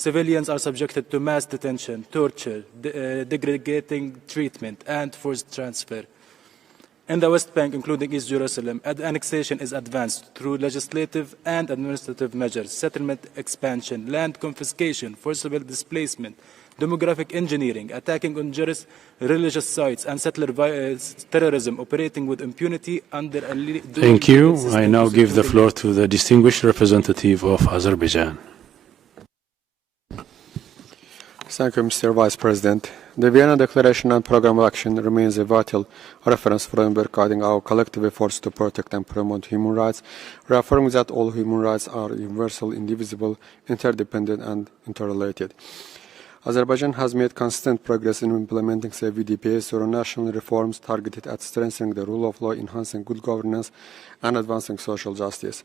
Civilians are subjected to mass detention, torture, degrading treatment, and forced transfer. In the West Bank, including East Jerusalem, annexation is advanced through legislative and administrative measures, settlement expansion, land confiscation, forcible displacement, demographic engineering, attacking on religious sites, and settler terrorism operating with impunity under a Thank you. I now give the floor to the distinguished representative of Azerbaijan. Thank you, Mr. Vice President. The Vienna Declaration and Programme of Action remains a vital reference framework guiding our collective efforts to protect and promote human rights, reaffirming that all human rights are universal, indivisible, interdependent, and interrelated. Azerbaijan has made consistent progress in implementing the VDPs through national reforms targeted at strengthening the rule of law, enhancing good governance, and advancing social justice.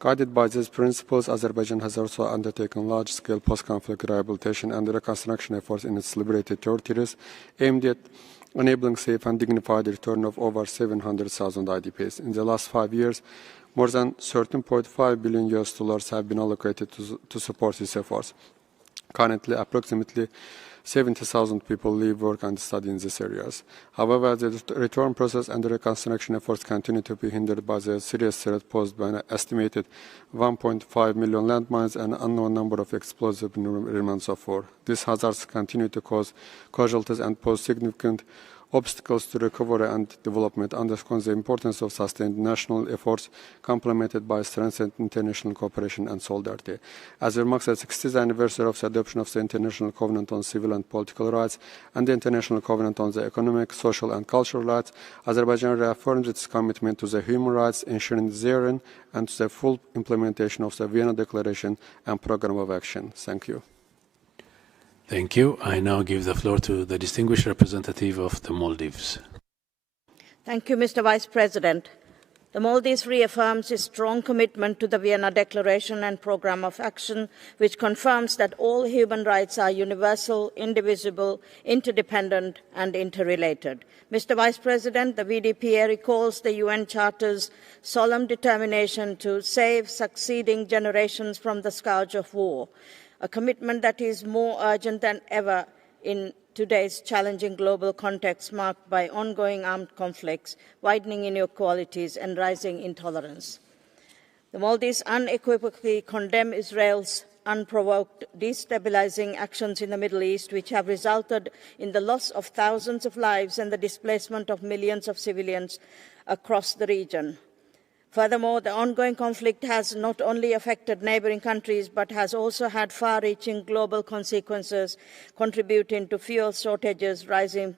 Guided by these principles, Azerbaijan has also undertaken large-scale post-conflict rehabilitation and reconstruction efforts in its liberated territories, aimed at enabling safe and dignified return of over 700,000 IDPs. In the last 5 years, more than $13.5 billion have been allocated to support these efforts. Currently, approximately 70,000 people live, work, and study in these areas. However, the return process and the reconstruction efforts continue to be hindered by the serious threat posed by an estimated 1.5 million landmines and an unknown number of explosive remnants of war. These hazards continue to cause casualties and pose significant obstacles to recovery and development, underscores the importance of sustained national efforts complemented by strengthened international cooperation and solidarity. As it marks the 60th anniversary of the adoption of the International Covenant on Civil and Political Rights and the International Covenant on the Economic, Social and Cultural Rights, Azerbaijan reaffirms its commitment to the human rights, ensuring therein and to the full implementation of the Vienna Declaration and Programme of Action. Thank you. Thank you. I now give the floor to the distinguished representative of the Maldives. Thank you, Mr. Vice President. The Maldives reaffirms its strong commitment to the Vienna Declaration and Programme of Action, which confirms that all human rights are universal, indivisible, interdependent, and interrelated. Mr. Vice President, the VDPA recalls the UN Charter's solemn determination to save succeeding generations from the scourge of war, a commitment that is more urgent than ever in today's challenging global context marked by ongoing armed conflicts, widening inequalities, and rising intolerance. The Maldives unequivocally condemn Israel's unprovoked destabilizing actions in the Middle East, which have resulted in the loss of thousands of lives and the displacement of millions of civilians across the region. Furthermore, the ongoing conflict has not only affected neighboring countries, but has also had far-reaching global consequences, contributing to fuel shortages, rising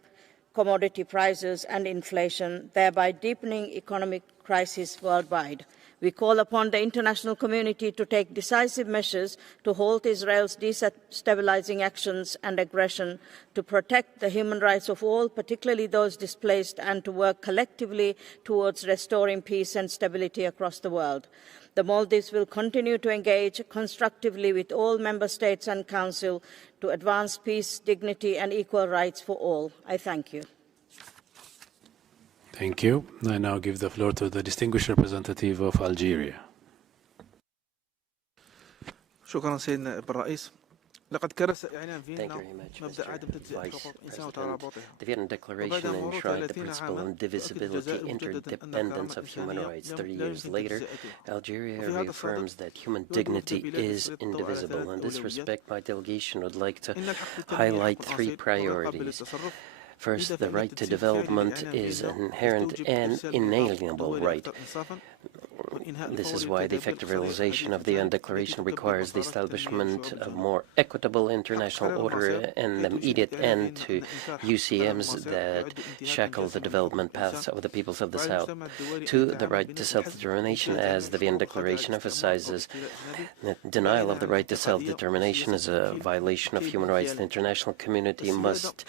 commodity prices, and inflation, thereby deepening economic crisis worldwide. We call upon the international community to take decisive measures to halt Israel's destabilizing actions and aggression, to protect the human rights of all, particularly those displaced, and to work collectively towards restoring peace and stability across the world. The Maldives will continue to engage constructively with all member states and council to advance peace, dignity, and equal rights for all. I thank you. Thank you. I now give the floor to the distinguished representative of Algeria. شكرا سيدنا نائب الرئيس. لقد كرس إعلان Thank فيينا you very much, مبدأ عدم تجزئة حقوق الإنسان President. وترابطها. The Vienna Declaration enshrined the principle of indivisibility, interdependence of human rights. 30 years later, Algeria reaffirms that human dignity is indivisible. In this respect, my delegation would like to highlight three priorities. First, the right to development is an inherent and inalienable right. This is why the effective realization of the UN Declaration requires the establishment of more equitable international order and the immediate end to UCMs that shackle the development paths of the peoples of the South. Two, the right to self-determination, as the UN Declaration emphasizes. The denial of the right to self-determination is a violation of human rights. The international community must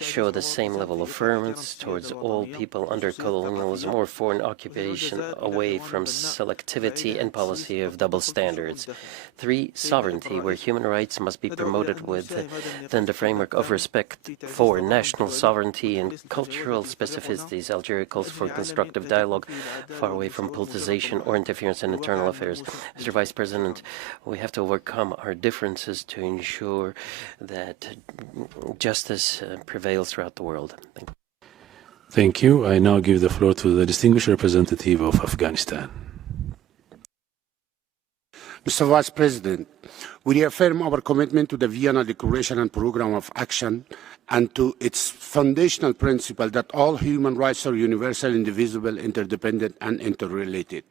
show the same level of firmness towards all people under colonialism or foreign occupation away from selectivity and policy of double standards. 3. Sovereignty, where human rights must be promoted within the framework of respect for national sovereignty and cultural specificities. Algeria calls for constructive dialogue, far away from politicization or interference in internal affairs. Mr. Vice President, we have to overcome our differences to ensure that justice prevails throughout the world. Thank you. I now give the floor to the distinguished representative of Afghanistan. Mr. Vice President, we reaffirm our commitment to the Vienna Declaration and Programme of Action and to its foundational principle that all human rights are universal, indivisible, interdependent, and interrelated.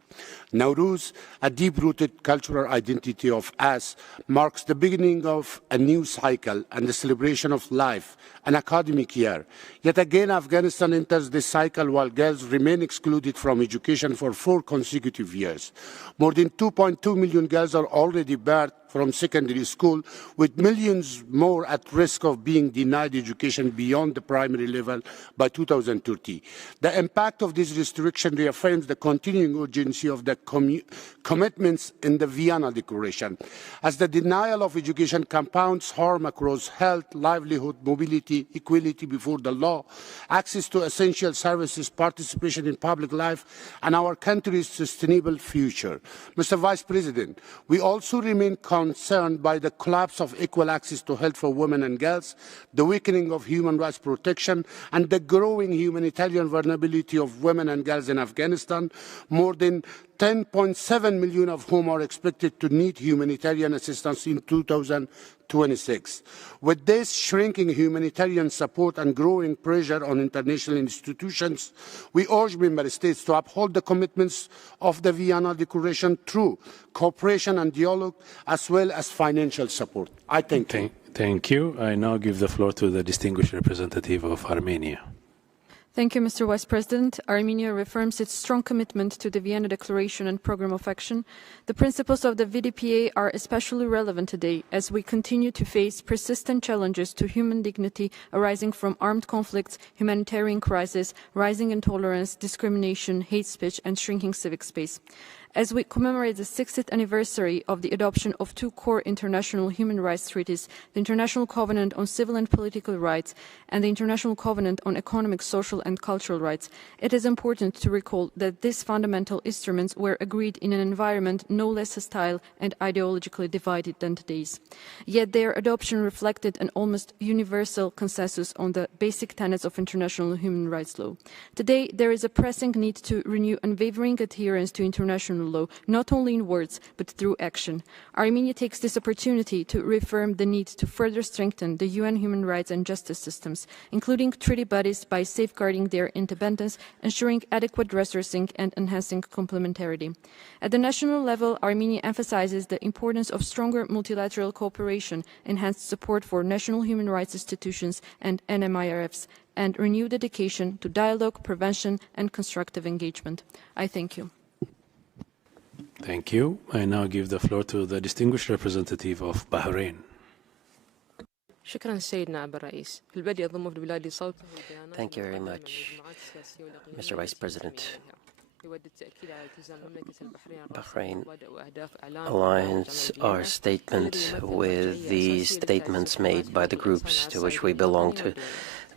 Nowruz, a deep-rooted cultural identity of us, marks the beginning of a new cycle and the celebration of life, an academic year. Yet again, Afghanistan enters this cycle while girls remain excluded from education for 4 consecutive years. More than 2.2 million girls are already barred from secondary school, with millions more at risk of being denied education beyond the primary level by 2030. The impact of this restriction reaffirms the continuing urgency of the commitments in the Vienna Declaration. As the denial of education compounds harm across health, livelihood, mobility, equality before the law, access to essential services, participation in public life, and our country's sustainable future. Mr. Vice President, we also remain concerned by the collapse of equal access to health for women and girls, the weakening of human rights protection, and the growing humanitarian vulnerability of women and girls in Afghanistan, more than 10.7 million of whom are expected to need humanitarian assistance in 2026. With this shrinking humanitarian support and growing pressure on international institutions, we urge member states to uphold the commitments of the Vienna Declaration through cooperation and dialogue, as well as financial support. I thank you. Thank you. I now give the floor to the distinguished representative of Armenia. Thank you, Mr. Vice President. Armenia reaffirms its strong commitment to the Vienna Declaration and Programme of Action. The principles of the VDPA are especially relevant today as we continue to face persistent challenges to human dignity arising from armed conflicts, humanitarian crisis, rising intolerance, discrimination, hate speech, and shrinking civic space. As we commemorate the 60th anniversary of the adoption of 2 core international human rights treaties, the International Covenant on Civil and Political Rights and the International Covenant on Economic, Social and Cultural Rights, it is important to recall that these fundamental instruments were agreed in an environment no less hostile and ideologically divided than today's. Yet their adoption reflected an almost universal consensus on the basic tenets of international human rights law. Today, there is a pressing need to renew unwavering adherence to international law, not only in words, but through action. Armenia takes this opportunity to reaffirm the need to further strengthen the UN human rights and justice systems, including treaty bodies, by safeguarding their independence, ensuring adequate resourcing, and enhancing complementarity. At the national level, Armenia emphasizes the importance of stronger multilateral cooperation, enhanced support for national human rights institutions and NMIRFs, and renewed dedication to dialogue, prevention, and constructive engagement. I thank you. Thank you. I now give the floor to the distinguished representative of Bahrain. Thank you very much, Mr. Vice President. Bahrain aligns our statement with the statements made by the groups to which we belong to.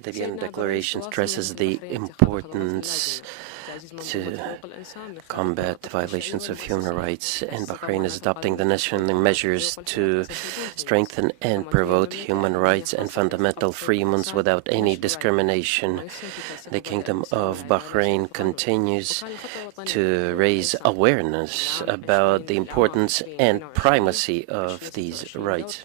The Vienna Declaration stresses the importance to combat the violations of human rights, and Bahrain is adopting the necessary measures to strengthen and promote human rights and fundamental freedoms without any discrimination. The Kingdom of Bahrain continues to raise awareness about the importance and primacy of these rights.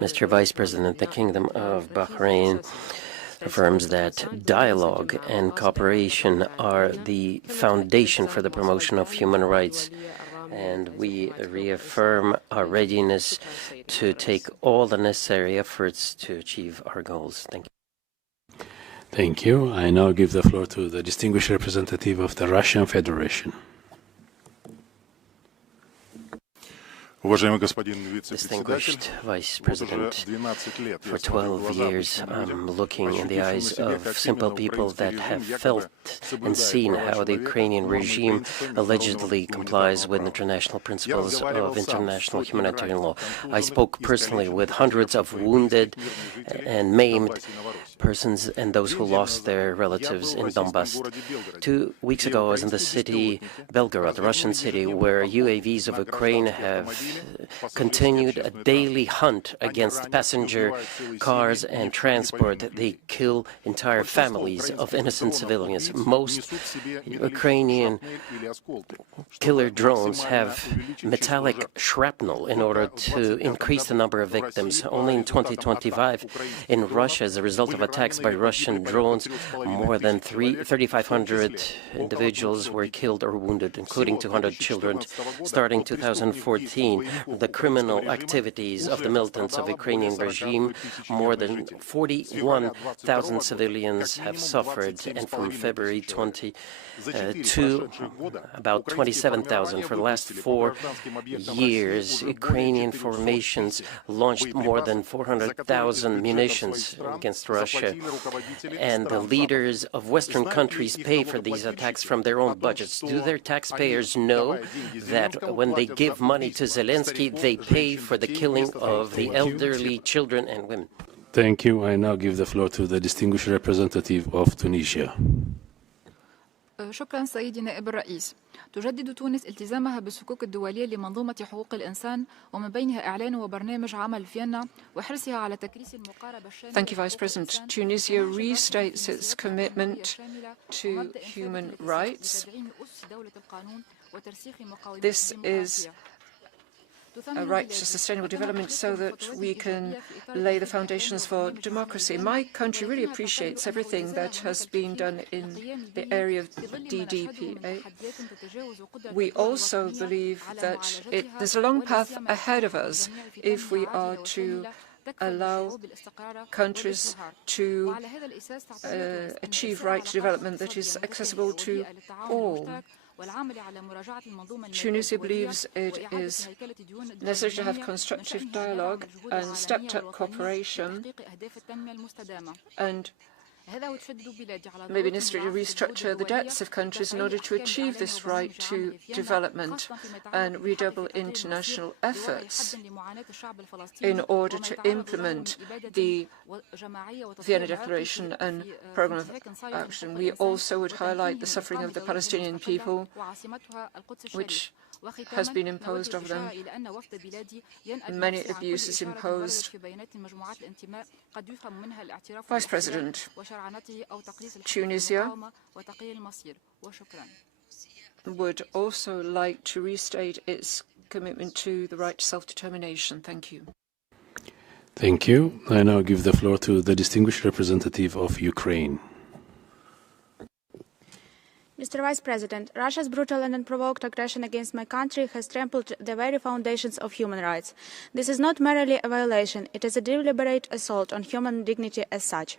Mr. Vice President, the Kingdom of Bahrain affirms that dialogue and cooperation are the foundation for the promotion of human rights, and we reaffirm our readiness to take all the necessary efforts to achieve our goals. Thank you. Thank you. I now give the floor to the distinguished representative of the Russian Federation. Distinguished Vice President, for 12 years I'm looking in the eyes of simple people that have felt and seen how the Ukrainian regime allegedly complies with international principles of international humanitarian law. I spoke personally with hundreds of wounded and maimed persons and those who lost their relatives in Donbass. 2 weeks ago I was in the city Belgorod, the Russian city, where UAVs of Ukraine have continued a daily hunt against passenger cars and transport. They kill entire families of innocent civilians. Most Ukrainian killer drones have metallic shrapnel in order to increase the number of victims. Only in 2025 in Russia, as a result of attacks by Russian drones, more than 3,500 individuals were killed or wounded, including 200 children. Starting 2014, the criminal activities of the militants of the Ukrainian regime, more than 41,000 civilians have suffered, and from February 22, about 27,000. For the last 4 years, Ukrainian formations launched more than 400,000 munitions against Russia, and the leaders of Western countries pay for these attacks from their own budgets. Do their taxpayers know that when they give money to Zelensky, they pay for the killing of the elderly, children and women? Thank you. I now give the floor to the distinguished representative of Tunisia. شكرا سيدي نائب الرئيس. تجدد تونس التزامها بالصكوك الدولية لمنظومة حقوق الإنسان ومن بينها إعلان وبرنامج عمل فيينا وحرصها على تكريس المقاربة الشاملة. Thank you, Vice President. Tunisia restates its commitment to human rights. This is a right to sustainable development so that we can lay the foundations for democracy. My country really appreciates everything that has been done in the area of DDPA. We also believe that there's a long path ahead of us if we are to allow countries to achieve right to development that is accessible to all. Tunisia believes it is necessary to have constructive dialogue and stepped-up cooperation, and maybe necessary to restructure the debts of countries in order to achieve this right to development and redouble international efforts in order to implement the Vienna Declaration and Programme of Action. We also would highlight the suffering of the Palestinian people, which has been imposed of them, many abuses imposed. Vice President, Tunisia would also like to restate its commitment to the right to self-determination. Thank you. Thank you. I now give the floor to the distinguished representative of Ukraine. Mr. Vice President, Russia's brutal and unprovoked aggression against my country has trampled the very foundations of human rights. This is not merely a violation, it is a deliberate assault on human dignity as such.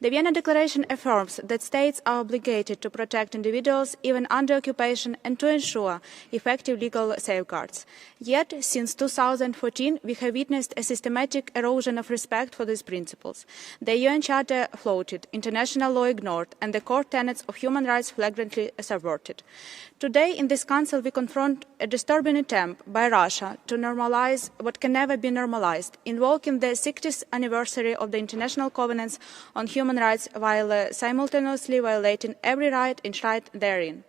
The Vienna Declaration affirms that states are obligated to protect individuals even under occupation and to ensure effective legal safeguards. Yet, since 2014, we have witnessed a systematic erosion of respect for these principles. The UN Charter floated, international law ignored, and the core tenets of human rights flagrantly subverted. Today, in this Council, we confront a disturbing attempt by Russia to normalize what can never be normalized, invoking the 60th anniversary of the International Covenants on Human Rights while simultaneously violating every right enshrined therein.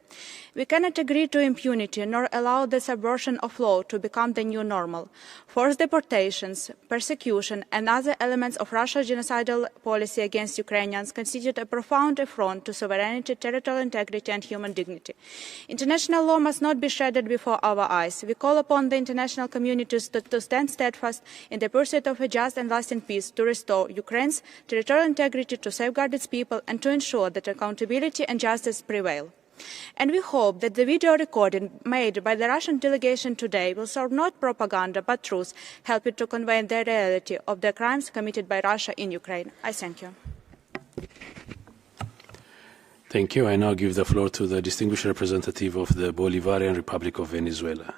We cannot agree to impunity nor allow the subversion of law to become the new normal. Forced deportations, persecution, and other elements of Russia's genocidal policy against Ukrainians constitute a profound affront to sovereignty, territorial integrity, and human dignity. International law must not be shredded before our eyes. We call upon the international community to stand steadfast in the pursuit of a just and lasting peace, to restore Ukraine's territorial integrity, to safeguard its people, and to ensure that accountability and justice prevail. And we hope that the video recording made by the Russian delegation today will serve not propaganda but truth, helping to convey the reality of the crimes committed by Russia in Ukraine. I thank you. Thank you. I now give the floor to the distinguished representative of the Bolivarian Republic of Venezuela.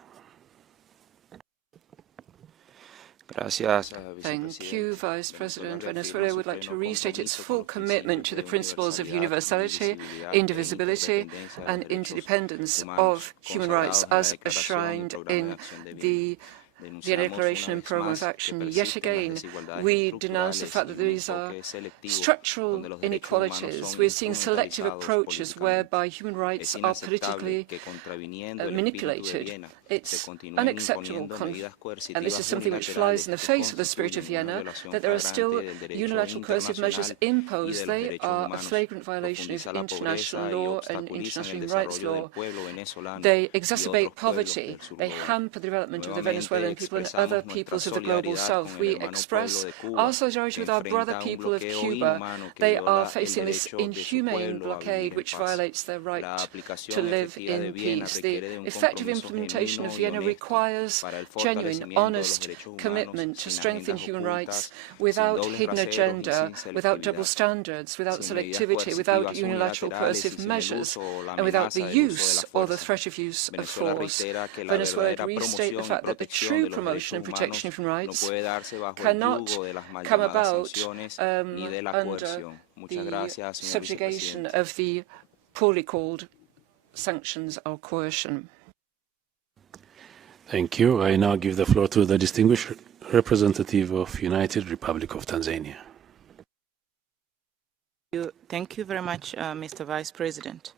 Thank you, Vice President. Venezuela would like to restate its full commitment to the principles of universality, indivisibility, and interdependence of human rights as enshrined in the Vienna Declaration and Programme of Action. Yet again, we denounce the fact that these are structural inequalities. We're seeing selective approaches whereby human rights are politically manipulated. It's unacceptable, and this is something which flies in the face of the spirit of Vienna, that there are still unilateral coercive measures imposed. They are a flagrant violation of international law and international human rights law. They exacerbate poverty. They hamper the development of the Venezuelan people and other peoples of the global south. We express our solidarity with our brother people of Cuba. They are facing this inhumane blockade which violates their right to live in peace. The effective implementation of Vienna requires genuine, honest commitment to strengthen human rights without hidden agenda, without double standards, without selectivity, without unilateral coercive measures, and without the use or the threat of use of force. Venezuela would restate the fact that the true promotion and protection of human rights cannot come about under the subjugation of the poorly called sanctions or coercion. Thank you. I now give the floor to the distinguished representative of United Republic of Tanzania. Thank you very much, Mr. Vice President.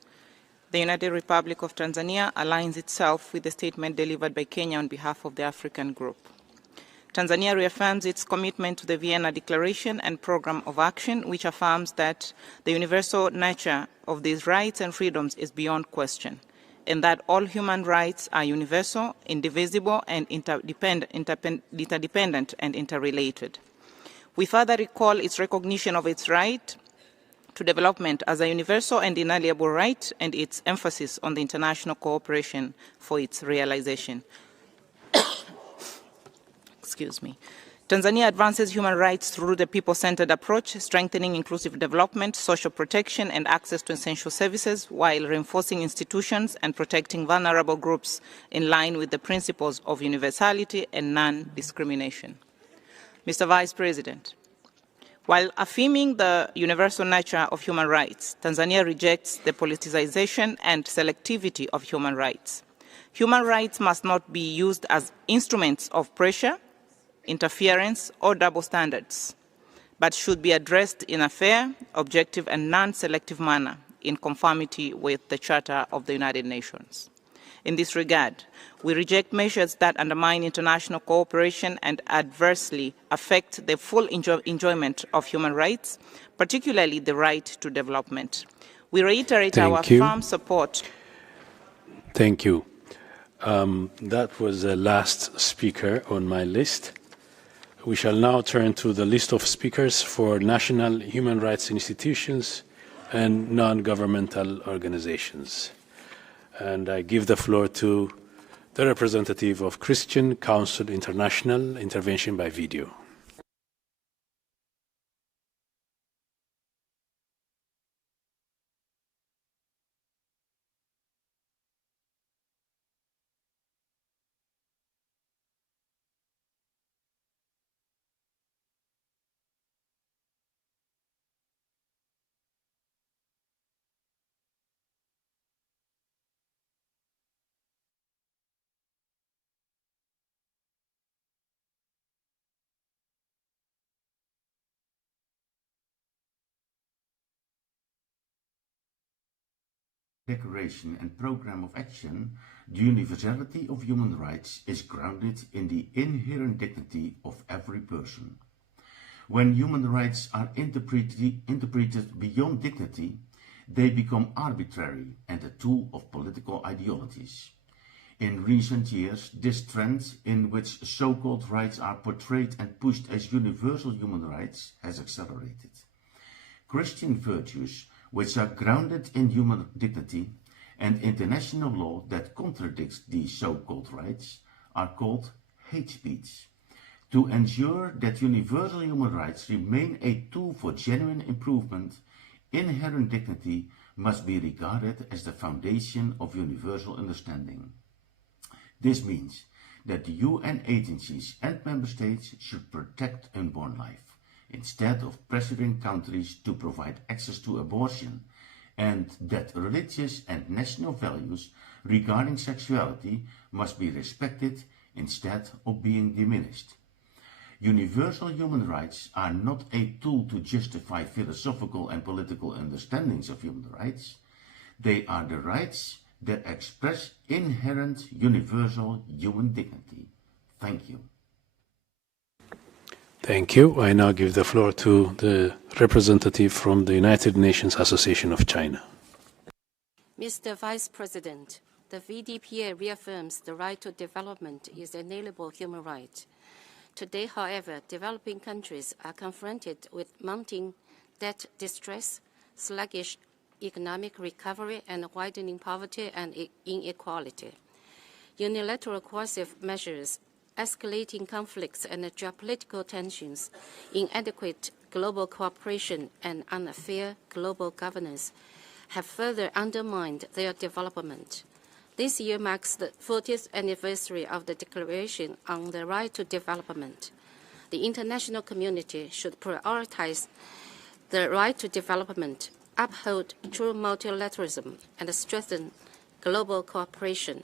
The United Republic of Tanzania aligns itself with the statement delivered by Kenya on behalf of the African Group. Tanzania reaffirms its commitment to the Vienna Declaration and Programme of Action, which affirms that the universal nature of these rights and freedoms is beyond question, and that all human rights are universal, indivisible, and interdependent and interrelated. We further recall its recognition of its right to development as a universal and inalienable right, and its emphasis on the international cooperation for its realization. Excuse me. Tanzania advances human rights through the people-centered approach, strengthening inclusive development, social protection, and access to essential services, while reinforcing institutions and protecting vulnerable groups in line with the principles of universality and non-discrimination. Mr. Vice President, while affirming the universal nature of human rights, Tanzania rejects the politicization and selectivity of human rights. Human rights must not be used as instruments of pressure, interference, or double standards, but should be addressed in a fair, objective, and non-selective manner in conformity with the Charter of the United Nations. In this regard, we reject measures that undermine international cooperation and adversely affect the full enjoyment of human rights, particularly the right to development. We reiterate our firm support. Thank you. That was the last speaker on my list. We shall now turn to the list of speakers for national human rights institutions and non-governmental organizations. And I give the floor to the representative of Christian Council International, intervention by video. Declaration and Programme of Action, the universality of human rights is grounded in the inherent dignity of every person. When human rights are interpreted beyond dignity, they become arbitrary and a tool of political ideologies. In recent years, this trend in which so-called rights are portrayed and pushed as universal human rights has accelerated. Christian virtues, which are grounded in human dignity, and international law that contradicts these so-called rights, are called hate speech. To ensure that universal human rights remain a tool for genuine improvement, inherent dignity must be regarded as the foundation of universal understanding. This means that the UN agencies and member states should protect unborn life, instead of pressuring countries to provide access to abortion, and that religious and national values regarding sexuality must be respected instead of being diminished. Universal human rights are not a tool to justify philosophical and political understandings of human rights. They are the rights that express inherent universal human dignity. Thank you. Thank you. I now give the floor to the representative from the United Nations Association of China. Mr. Vice President, the VDPA reaffirms the right to development is an inalienable human right. Today, however, developing countries are confronted with mounting debt distress, sluggish economic recovery, and widening poverty and inequality. Unilateral coercive measures, escalating conflicts and geopolitical tensions, inadequate global cooperation, and unfair global governance have further undermined their development. This year marks the 40th anniversary of the Declaration on the Right to Development. The international community should prioritize the right to development, uphold true multilateralism, and strengthen global cooperation.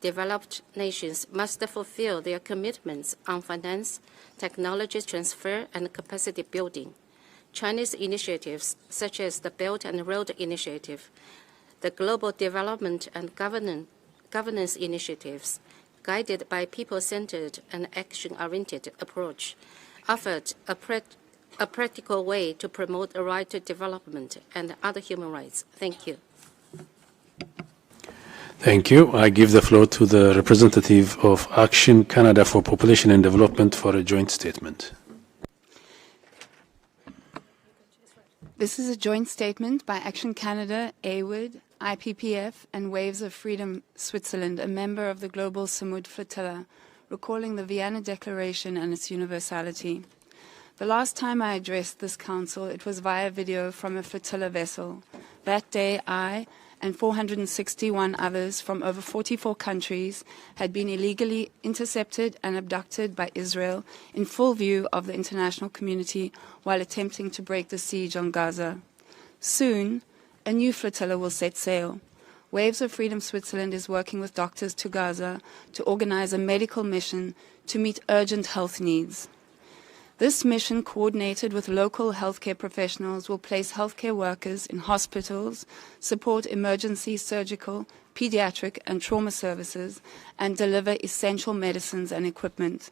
Developed nations must fulfill their commitments on finance, technology transfer, and capacity building. Chinese initiatives, such as the Belt and Road Initiative, the Global Development and Governance Initiatives, guided by people-centered and action-oriented approach, offered a practical way to promote a right to development and other human rights. Thank you. Thank you. I give the floor to the representative of Action Canada for Population and Development for a joint statement. This is a joint statement by Action Canada, AWID, IPPF, and Waves of Freedom Switzerland, a member of the Global Samud Flotilla, recalling the Vienna Declaration and its universality. The last time I addressed this council, it was via video from a flotilla vessel. That day, I and 461 others from over 44 countries had been illegally intercepted and abducted by Israel in full view of the international community while attempting to break the siege on Gaza. Soon, a new flotilla will set sail. Waves of Freedom Switzerland is working with doctors to Gaza to organize a medical mission to meet urgent health needs. This mission, coordinated with local healthcare professionals, will place healthcare workers in hospitals, support emergency surgical, pediatric, and trauma services, and deliver essential medicines and equipment.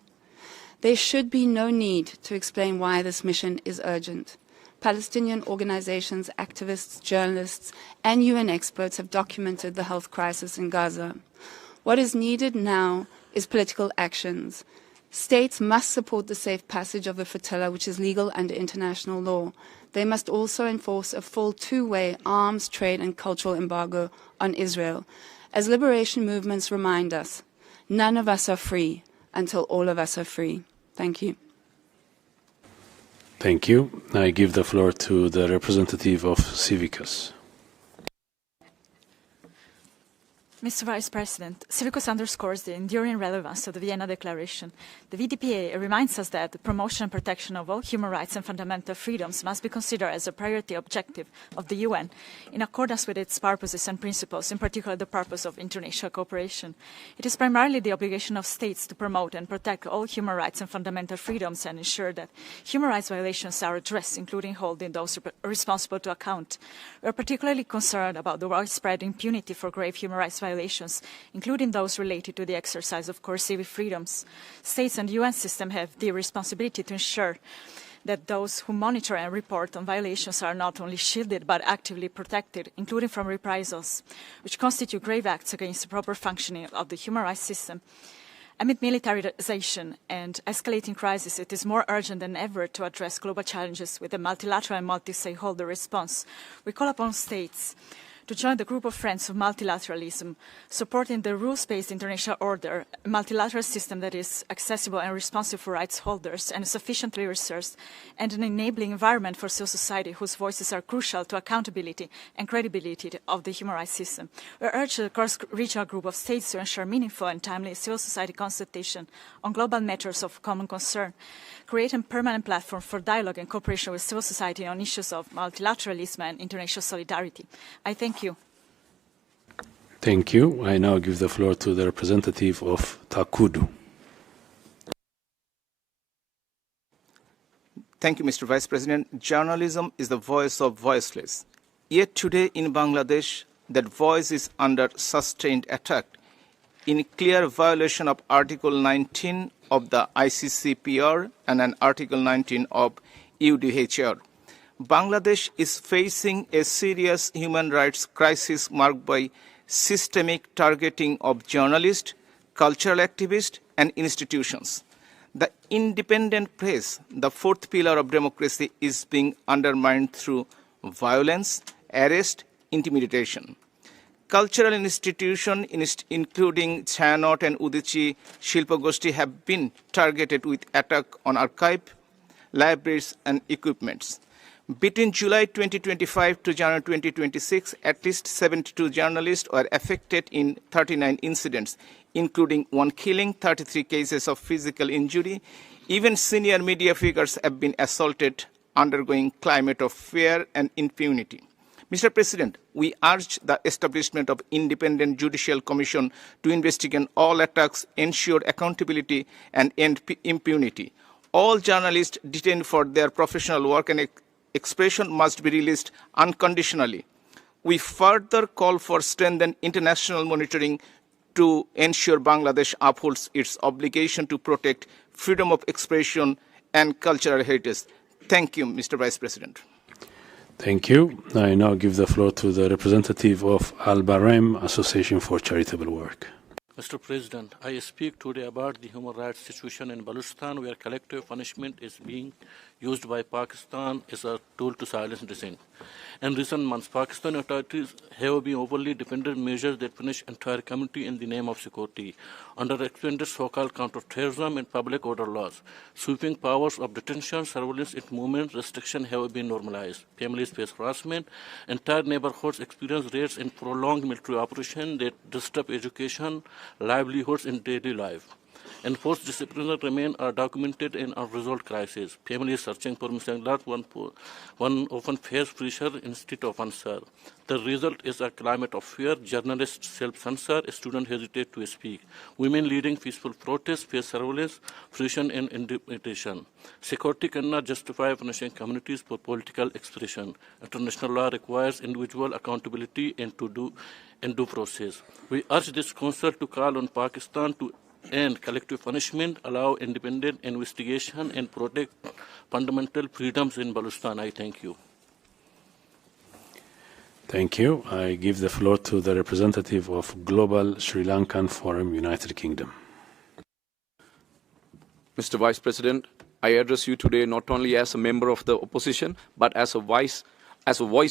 There should be no need to explain why this mission is urgent. Palestinian organizations, activists, journalists, and UN experts have documented the health crisis in Gaza. What is needed now is political actions. States must support the safe passage of the flotilla, which is legal under international law. They must also enforce a full two-way arms, trade, and cultural embargo on Israel. As liberation movements remind us, none of us are free until all of us are free. Thank you. Thank you. I give the floor to the representative of Civicus. Mr. Vice President, Civicus underscores the enduring relevance of the Vienna Declaration. The VDPA reminds us that the promotion and protection of all human rights and fundamental freedoms must be considered as a priority objective of the UN, in accordance with its purposes and principles, in particular the purpose of international cooperation. It is primarily the obligation of states to promote and protect all human rights and fundamental freedoms and ensure that human rights violations are addressed, including holding those responsible to account. We are particularly concerned about the widespread impunity for grave human rights violations, including those related to the exercise of core civil freedoms. States and the UN system have the responsibility to ensure that those who monitor and report on violations are not only shielded but actively protected, including from reprisals, which constitute grave acts against the proper functioning of the human rights system. Amid militarization and escalating crisis, it is more urgent than ever to address global challenges with a multilateral and multi-stakeholder response. We call upon states to join the group of friends of multilateralism, supporting the rules-based international order, a multilateral system that is accessible and responsive for rights holders and sufficiently resourced, and an enabling environment for civil society whose voices are crucial to accountability and credibility of the human rights system. We urge the cross-regional group of states to ensure meaningful and timely civil society consultation on global matters of common concern, create a permanent platform for dialogue and cooperation with civil society on issues of multilateralism and international solidarity. I thank you. Thank you. I now give the floor to the representative of Takudu. Thank you, Mr. Vice President. Journalism is the voice of voiceless. Yet today in Bangladesh, that voice is under sustained attack in clear violation of Article 19 of the ICCPR and an Article 19 of UDHR. Bangladesh is facing a serious human rights crisis marked by systemic targeting of journalists, cultural activists, and institutions. The independent press, the fourth pillar of democracy, is being undermined through violence, arrest, intimidation. Cultural institutions, including Chayanot and Udichi Shilpagoshti, have been targeted with attack on archive, libraries, and equipments. Between July 2025 to January 2026, at least 72 journalists were affected in 39 incidents, including one killing, 33 cases of physical injury. Even senior media figures have been assaulted, undergoing climate of fear and impunity. Mr. President, we urge the establishment of independent judicial commission to investigate all attacks, ensure accountability, and end impunity. All journalists detained for their professional work and expression must be released unconditionally. We further call for strengthened international monitoring to ensure Bangladesh upholds its obligation to protect freedom of expression and cultural heritage. Thank you, Mr. Vice President. Thank you. I now give the floor to the representative of Al Bahrain Association for Charitable Work. Mr. President, I speak today about the human rights situation in Baluchistan, where collective punishment is being used by Pakistan as a tool to silence dissent. In recent months, Pakistani authorities have been overly dependent measures that punish entire community in the name of security. Under expanded so-called counter-terrorism and public order laws, sweeping powers of detention, surveillance, and movement restriction have been normalized. Families face harassment, entire neighborhoods experience raids and prolonged military operations that disturb education, livelihoods, and daily life. Enforced disciplinary remain are documented in unresolved crises. Families searching for missing loved one often face pressure instead of answer. The result is a climate of fear. Journalists self-censor, students hesitate to speak. Women leading peaceful protests face surveillance, pressure, and intimidation. Security cannot justify punishing communities for political expression. International law requires individual accountability and due process. We urge this Council to call on Pakistan to end collective punishment, allow independent investigation, and protect fundamental freedoms in Baluchistan. I thank you. Thank you. I give the floor to the representative of Global Sri Lankan Forum, United Kingdom. Mr. Vice President, I address you today not only as a member of the opposition, but as a voice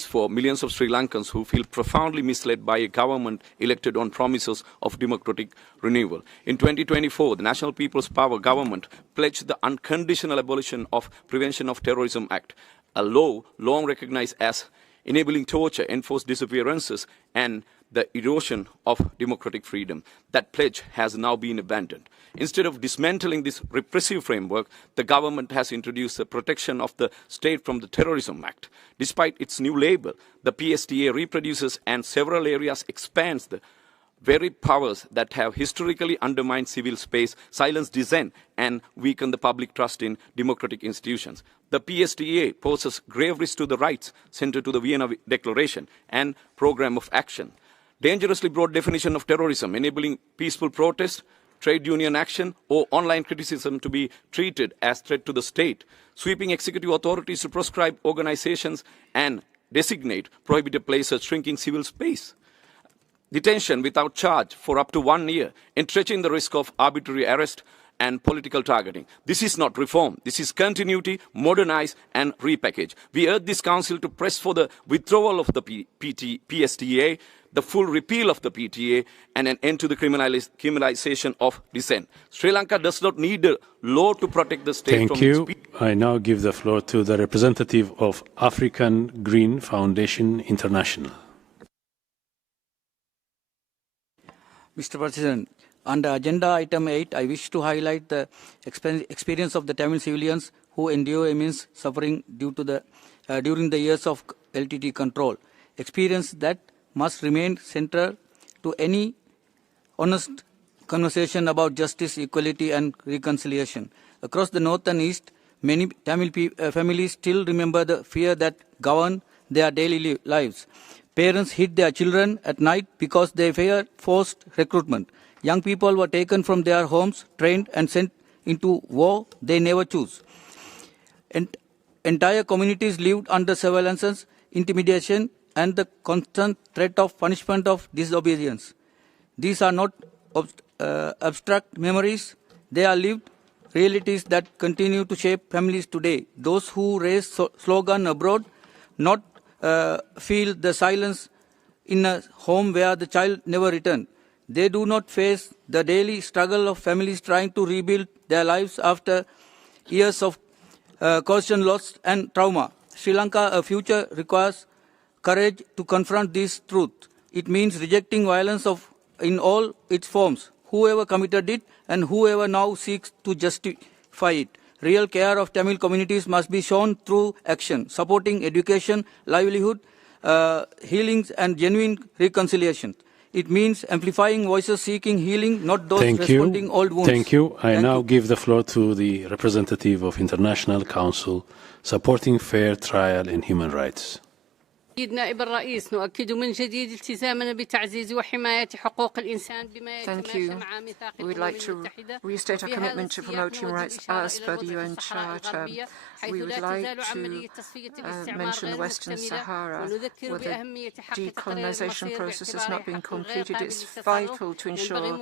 for millions of Sri Lankans who feel profoundly misled by a government elected on promises of democratic renewal. In 2024, the National People's Power government pledged the unconditional abolition of Prevention of Terrorism Act, a law long recognized as enabling torture, enforced disappearances, and the erosion of democratic freedom. That pledge has now been abandoned. Instead of dismantling this repressive framework, the government has introduced the Protection of the State from the Terrorism Act. Despite its new label, the PSTA reproduces and several areas expands the very powers that have historically undermined civil space, silenced dissent, and weakened the public trust in democratic institutions. The PSTA poses grave risk to the rights centered to the Vienna Declaration and Programme of Action. Dangerously broad definition of terrorism, enabling peaceful protest, trade union action, or online criticism to be treated as threat to the state, sweeping executive authorities to proscribe organizations and designate prohibited places, shrinking civil space, detention without charge for up to 1 year, entrenching the risk of arbitrary arrest and political targeting. This is not reform. This is continuity, modernize, and repackage. We urge this Council to press for the withdrawal of the PSTA, the full repeal of the PTA, and an end to the criminalization of dissent. Sri Lanka does not need a law to protect the state from Thank you. I now give the floor to the representative of African Green Foundation International. Mr. President, under Agenda Item 8, I wish to highlight the experience of the Tamil civilians who endure immense suffering due to the, during the years of LTT control. Experience that must remain central to any honest conversation about justice, equality, and reconciliation. Across the north and east, many Tamil families still remember the fear that governed their daily lives. Parents hid their children at night because they feared forced recruitment. Young people were taken from their homes, trained, and sent into war they never chose. Entire communities lived under surveillance, intimidation, and the constant threat of punishment of disobedience. These are not abstract memories. They are lived realities that continue to shape families today. Those who raise slogan abroad not feel the silence in a home where the child never returned. They do not face the daily struggle of families trying to rebuild their lives after years of coercion, loss, and trauma. Sri Lanka, a future requires courage to confront this truth. It means rejecting violence in all its forms, whoever committed it and whoever now seeks to justify it. Real care of Tamil communities must be shown through action, supporting education, livelihood, healings, and genuine reconciliation. It means amplifying voices seeking healing, not those responding old wounds. Thank you. I now give the floor to the representative of International Council supporting fair trial and human rights. نائب الرئيس نؤكد من جديد التزامنا بتعزيز وحماية حقوق الإنسان بما يتماشى مع ميثاق الأمم المتحدة. Restate our commitment to promote human rights as per the UN Charter. We would like to mention the Western Sahara, where the decolonization process has not been completed. It's vital to ensure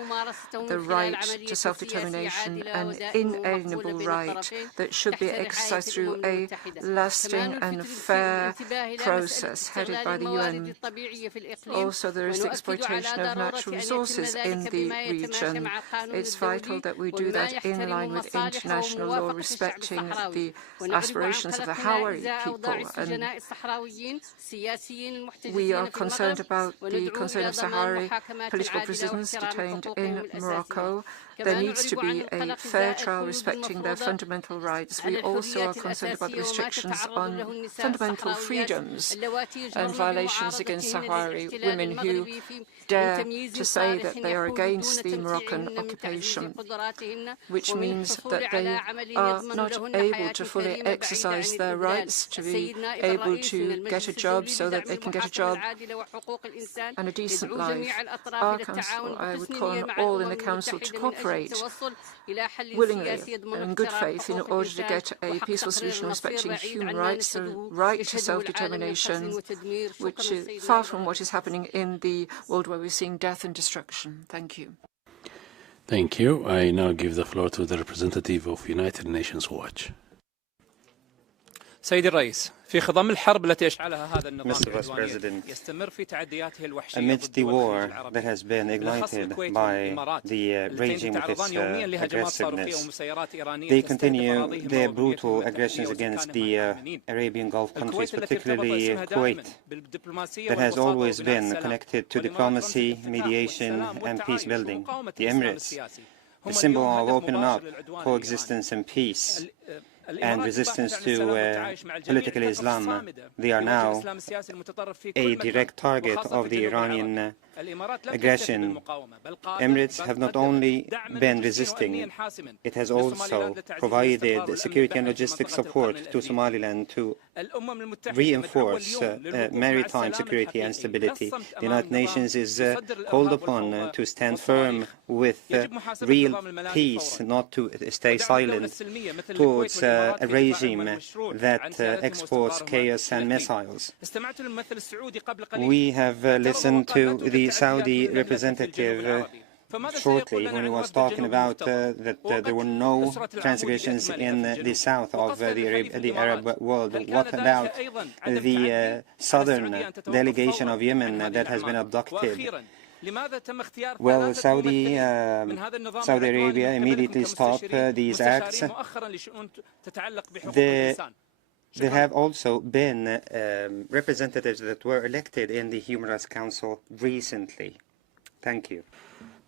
the right to self-determination, an inalienable right that should be exercised through a lasting and fair process headed by the UN. Also, there is the exploitation of natural resources in the region. It's vital that we do that in line with international law, respecting the aspirations of the Hawari people. And we are concerned about the concern of Sahrawi political prisoners detained in Morocco. There needs to be a fair trial respecting their fundamental rights. We also are concerned about the restrictions on fundamental freedoms and violations against Sahrawi women who dare to say that they are against the Moroccan occupation, which means that they are not able to fully exercise their rights to be able to get a job so that they can get a job and a decent life. Our Council, I would call on all in the Council to cooperate willingly and in good faith in order to get a peaceful solution respecting human rights, the right to self-determination, which is far from what is happening in the world where we're seeing death and destruction. Thank you. Thank you. I now give the floor to the representative of United Nations Watch. سيد الرئيس في خضم الحرب التي يشعلها هذا النظام العدواني يستمر في تعدياته الوحشية amidst the war that has been ignited by the regime with its aggressiveness, they continue their brutal aggressions against the Arabian Gulf countries, particularly Kuwait, that has always been connected to diplomacy, mediation and peace building. The Emirates, the symbol of opening up, coexistence and peace, and resistance to political Islam. They are now a direct target of the Iranian aggression. Emirates have not only been resisting, it has also provided security and logistic support to Somaliland to reinforce maritime security and stability. The United Nations is called upon to stand firm with real peace, not to stay silent towards a regime that exports chaos and missiles. We have listened to the Saudi representative shortly when he was talking about that there were no transgressions in the south of the Arab world. What about the southern delegation of Yemen that has been abducted? Well, Saudi Arabia immediately stopped these acts. There have also been representatives that were elected in the Human Rights Council recently. Thank you.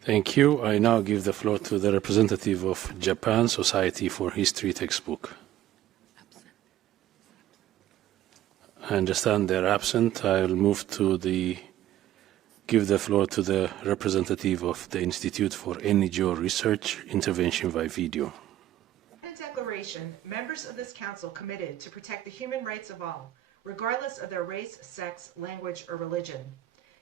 Thank you. I now give the floor to the representative of Japan Society for History textbook. I understand they're absent. I'll move to give the floor to the representative of the Institute for NGO Research, intervention by video. In a declaration, members of this council committed to protect the human rights of all, regardless of their race, sex, language, or religion.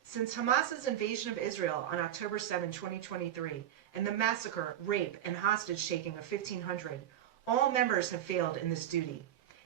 Since Hamas's invasion of Israel on October 7, 2023, and the massacre, rape, and hostage-taking of 1,500, all members have failed in this duty.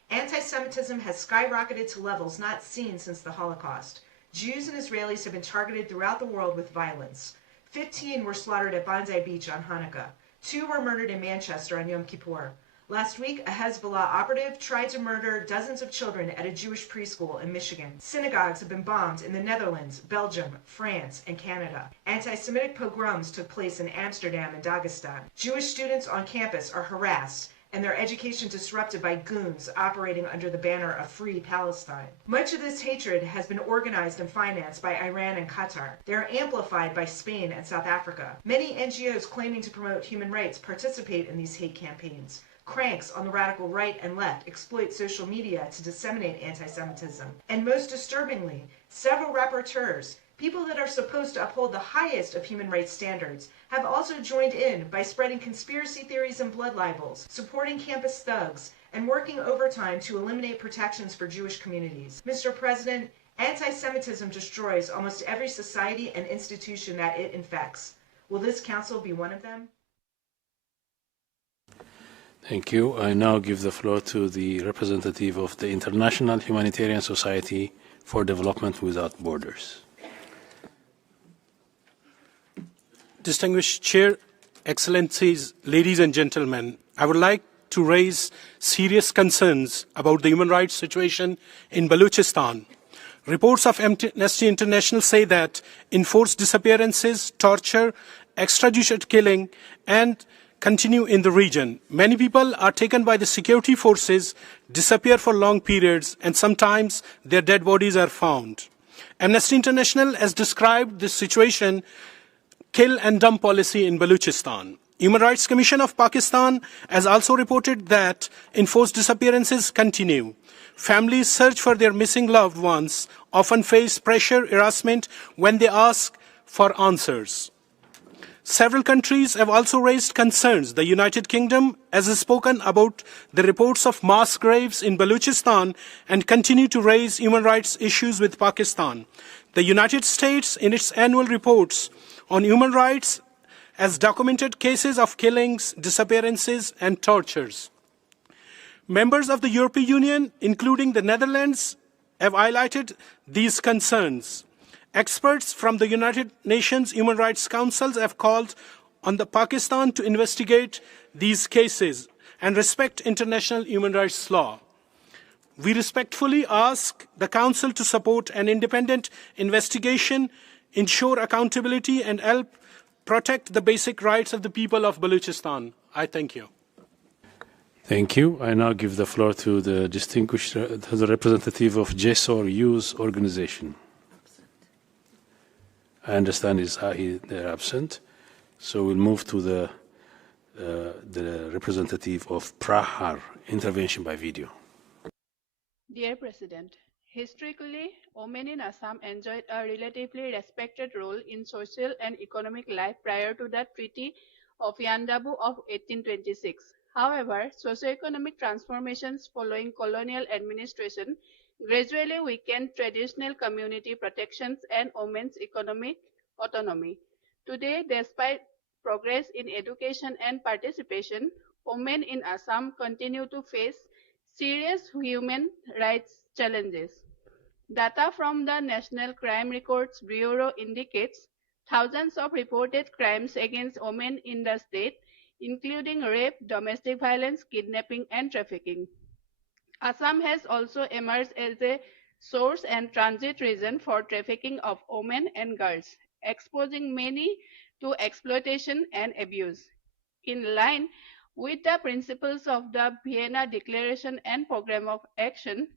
Anti-Semitism has skyrocketed to levels not seen since the Holocaust. Jews and Israelis have been targeted throughout the world with violence. 15 were slaughtered at Banzai Beach on Hanukkah. 2 were murdered in Manchester on Yom Kippur. Last week, a Hezbollah operative tried to murder dozens of children at a Jewish preschool in Michigan. Synagogues have been bombed in the Netherlands, Belgium, France, and Canada. Anti-Semitic pogroms took place in Amsterdam and Dagestan. Jewish students on campus are harassed and their education disrupted by goons operating under the banner of Free Palestine. Much of this hatred has been organized and financed by Iran and Qatar. They are amplified by Spain and South Africa. Many NGOs claiming to promote human rights participate in these hate campaigns. Cranks on the radical right and left exploit social media to disseminate anti-Semitism. And most disturbingly, several rapporteurs, people that are supposed to uphold the highest of human rights standards, have also joined in by spreading conspiracy theories and blood libels, supporting campus thugs, and working overtime to eliminate protections for Jewish communities. Mr. President, anti-Semitism destroys almost every society and institution that it infects. Will this council be one of them? Thank you. I now give the floor to the representative of the International Humanitarian Society for Development Without Borders. Distinguished Chair, Excellencies, ladies and gentlemen, I would like to raise serious concerns about the human rights situation in Baluchistan. Reports of Amnesty International say that enforced disappearances, torture, extrajudicial killing, and continue in the region. Many people are taken by the security forces, disappear for long periods, and sometimes their dead bodies are found. Amnesty International has described this situation kill and dump policy in Baluchistan. Human Rights Commission of Pakistan has also reported that enforced disappearances continue. Families search for their missing loved ones, often face pressure, harassment when they ask for answers. Several countries have also raised concerns. The United Kingdom has spoken about the reports of mass graves in Baluchistan and continue to raise human rights issues with Pakistan. The United States, in its annual reports on human rights, has documented cases of killings, disappearances, and tortures. Members of the European Union, including the Netherlands, have highlighted these concerns. Experts from the United Nations Human Rights Council have called on Pakistan to investigate these cases and respect international human rights law. We respectfully ask the Council to support an independent investigation, ensure accountability, and help protect the basic rights of the people of Baluchistan. I thank you. Thank you. I now give the floor to the distinguished representative of GESOR Youth Organization. I understand they're absent, so we'll move to the representative of Prahar, intervention by video. Dear President, historically, women in Assam enjoyed a relatively respected role in social and economic life prior to the Treaty of Yandabu of 1826. However, socio-economic transformations following colonial administration gradually weakened traditional community protections and women's economic autonomy. Today, despite progress in education and participation, women in Assam continue to face serious human rights challenges. Data from the National Crime Records Bureau indicates thousands of reported crimes against women in the state, including rape, domestic violence, kidnapping, and trafficking. Assam has also emerged as a source and transit region for trafficking of women and girls, exposing many to exploitation and abuse. In line with the principles of the Vienna Declaration and Programme of Action,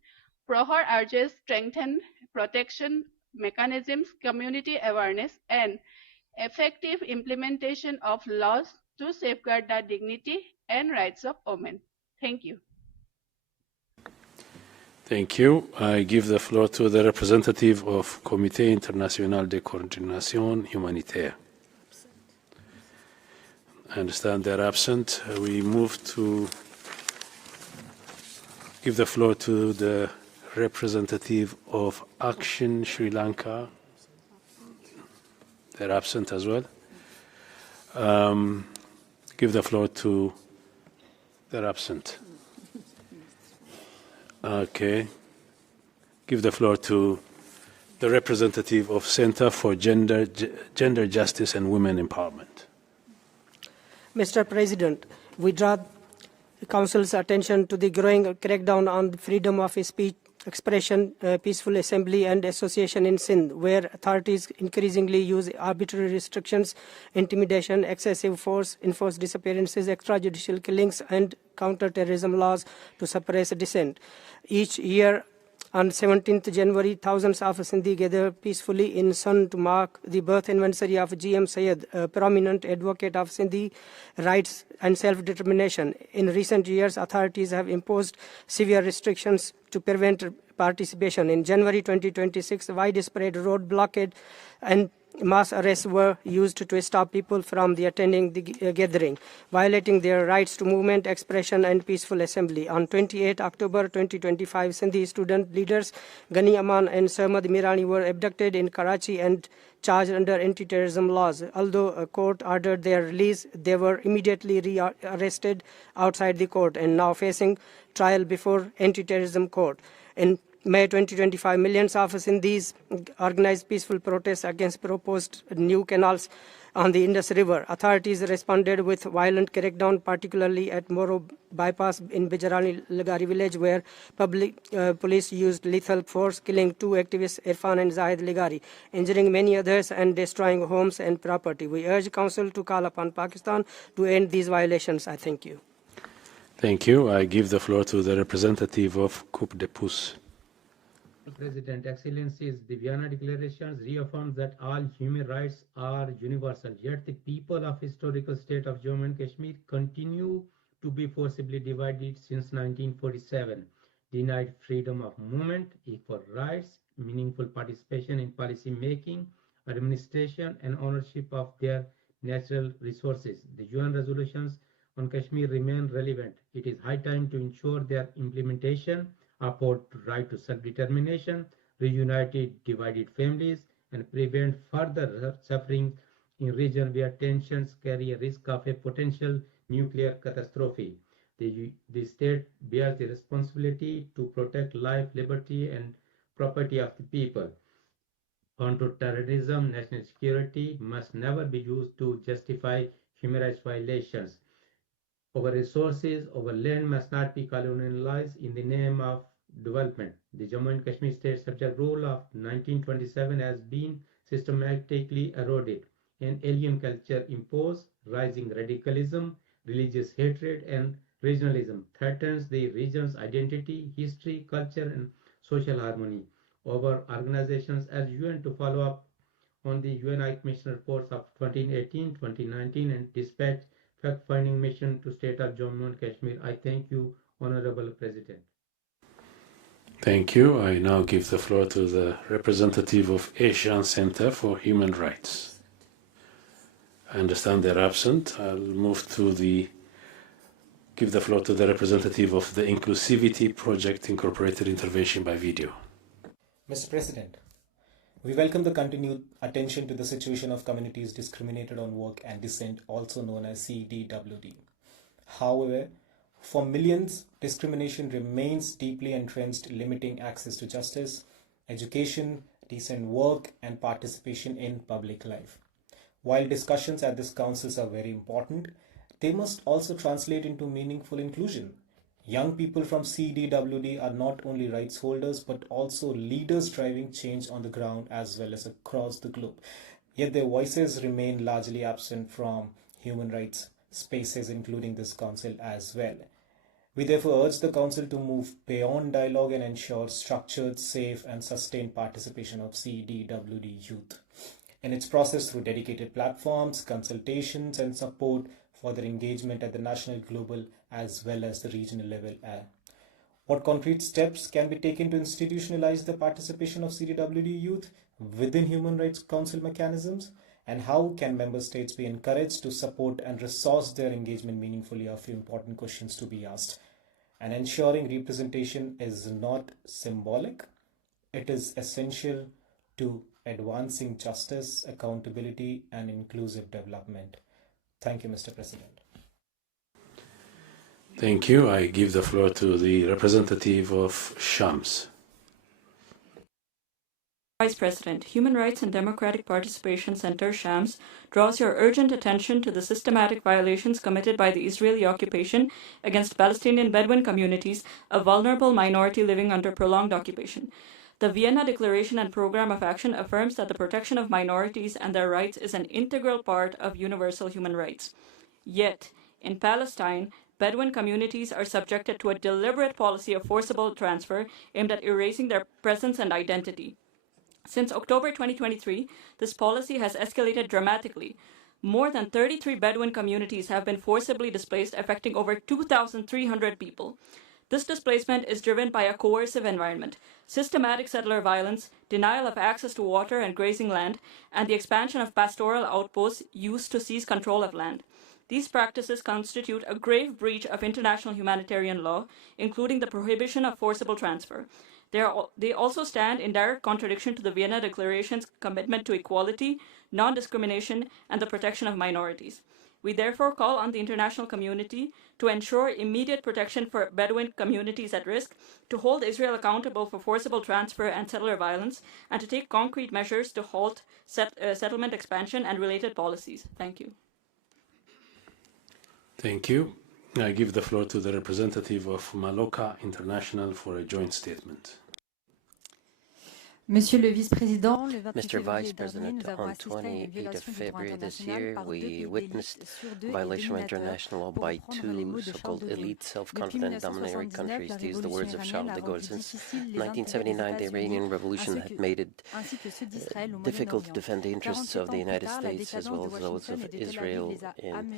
PROHAR urges strengthened protection mechanisms, community awareness, and effective implementation of laws to safeguard the dignity and rights of women. Thank you. Thank you. I give the floor to the representative of Comité International de Coordination Humanitaire. I understand they're absent. We move to give the floor to the representative of Action Sri Lanka. They're absent as well. Give the floor to, they're absent. Okay. Give the floor to the representative of Center for Gender Justice and Women Empowerment. Mr. President, we draw the Council's attention to the growing crackdown on freedom of speech, expression, peaceful assembly and association in Sindh, where authorities increasingly use arbitrary restrictions, intimidation, excessive force, enforced disappearances, extrajudicial killings, and counter-terrorism laws to suppress dissent. Each year, on 17th January, thousands of Sindhi gather peacefully in Sun to mark the birth anniversary of G.M. Syed, a prominent advocate of Sindhi rights and self-determination. In recent years, authorities have imposed severe restrictions to prevent participation. In January 2026, widespread road blockade and mass arrests were used to stop people from attending the gathering, violating their rights to movement, expression, and peaceful assembly. On 28 October 2025, Sindhi student leaders Ghani Aman and Sarmad Mirani were abducted in Karachi and charged under anti-terrorism laws. Although a court ordered their release, they were immediately re-arrested outside the court and now facing trial before anti-terrorism court. In May 2025, millions of Sindhis organized peaceful protests against proposed new canals on the Indus River. Authorities responded with violent crackdown, particularly at Moro bypass in Bijrani Lagari village, where police used lethal force, killing 2 activists, Irfan and Zahid Ligari, injuring many others and destroying homes and property. We urge Council to call upon Pakistan to end these violations. I thank you. Thank you. I give the floor to the representative of Coupe de Pouce. President, Excellencies, the Vienna Declaration reaffirms that all human rights are universal, yet the people of historical state of Jammu and Kashmir continue to be forcibly divided since 1947, denied freedom of movement, equal rights, meaningful participation in policy making, administration, and ownership of their natural resources. The UN resolutions on Kashmir remain relevant. It is high time to ensure their implementation, uphold right to self-determination, reunite divided families, and prevent further suffering in regions where tensions carry a risk of a potential nuclear catastrophe. The state bears the responsibility to protect life, liberty, and property of the people. Counter-terrorism, national security must never be used to justify human rights violations. Our resources, our land must not be colonialized in the name of development. The Jammu and Kashmir state subject rule of 1927 has been systematically eroded. An alien culture imposed, rising radicalism, religious hatred, and regionalism threatens the region's identity, history, culture, and social harmony. Our organizations urge UN to follow up on the UN High Commission reports of 2018, 2019, and dispatch fact-finding mission to state of Jammu and Kashmir. I thank you, Honorable President. Thank you. I now give the floor to the representative of Asian Center for Human Rights. I understand they're absent. I'll move to give the floor to the representative of the Inclusivity Project Incorporated Intervention by Video. Mr. President, we welcome the continued attention to the situation of communities discriminated on work and dissent, also known as CDWD. However, for millions, discrimination remains deeply entrenched, limiting access to justice, education, decent work, and participation in public life. While discussions at these councils are very important, they must also translate into meaningful inclusion. Young people from CDWD are not only rights holders but also leaders driving change on the ground as well as across the globe. Yet their voices remain largely absent from human rights spaces, including this council as well. We therefore urge the council to move beyond dialogue and ensure structured, safe and sustained participation of CDWD youth in its process through dedicated platforms, consultations and support for their engagement at the national, global as well as the regional level. What concrete steps can be taken to institutionalize the participation of CDWD youth within Human Rights Council mechanisms? And how can member states be encouraged to support and resource their engagement meaningfully are a few important questions to be asked. And ensuring representation is not symbolic, it is essential to advancing justice, accountability and inclusive development. Thank you, Mr. President. Thank you. I give the floor to the representative of Shams. Vice President, Human Rights and Democratic Participation Center, Shams, draws your urgent attention to the systematic violations committed by the Israeli occupation against Palestinian Bedouin communities, a vulnerable minority living under prolonged occupation. The Vienna Declaration and Program of Action affirms that the protection of minorities and their rights is an integral part of universal human rights. Yet, in Palestine, Bedouin communities are subjected to a deliberate policy of forcible transfer aimed at erasing their presence and identity. Since October 2023, this policy has escalated dramatically. More than 33 Bedouin communities have been forcibly displaced, affecting over 2,300 people. This displacement is driven by a coercive environment, systematic settler violence, denial of access to water and grazing land, and the expansion of pastoral outposts used to seize control of land. These practices constitute a grave breach of international humanitarian law, including the prohibition of forcible transfer. They also stand in direct contradiction to the Vienna Declaration's commitment to equality, non-discrimination, and the protection of minorities. We therefore call on the international community to ensure immediate protection for Bedouin communities at risk, to hold Israel accountable for forcible transfer and settler violence, and to take concrete measures to halt settlement expansion and related policies. Thank you. Thank you. I give the floor to the representative of Maloka International for a joint statement. Mr. Vice President, on 28th of February this year, we witnessed violation of international law by two so-called elite, self-confident, domineering countries, to use the words of Charles de Gaulle. Since 1979, the Iranian Revolution had made it difficult to defend the interests of the United States as well as those of Israel in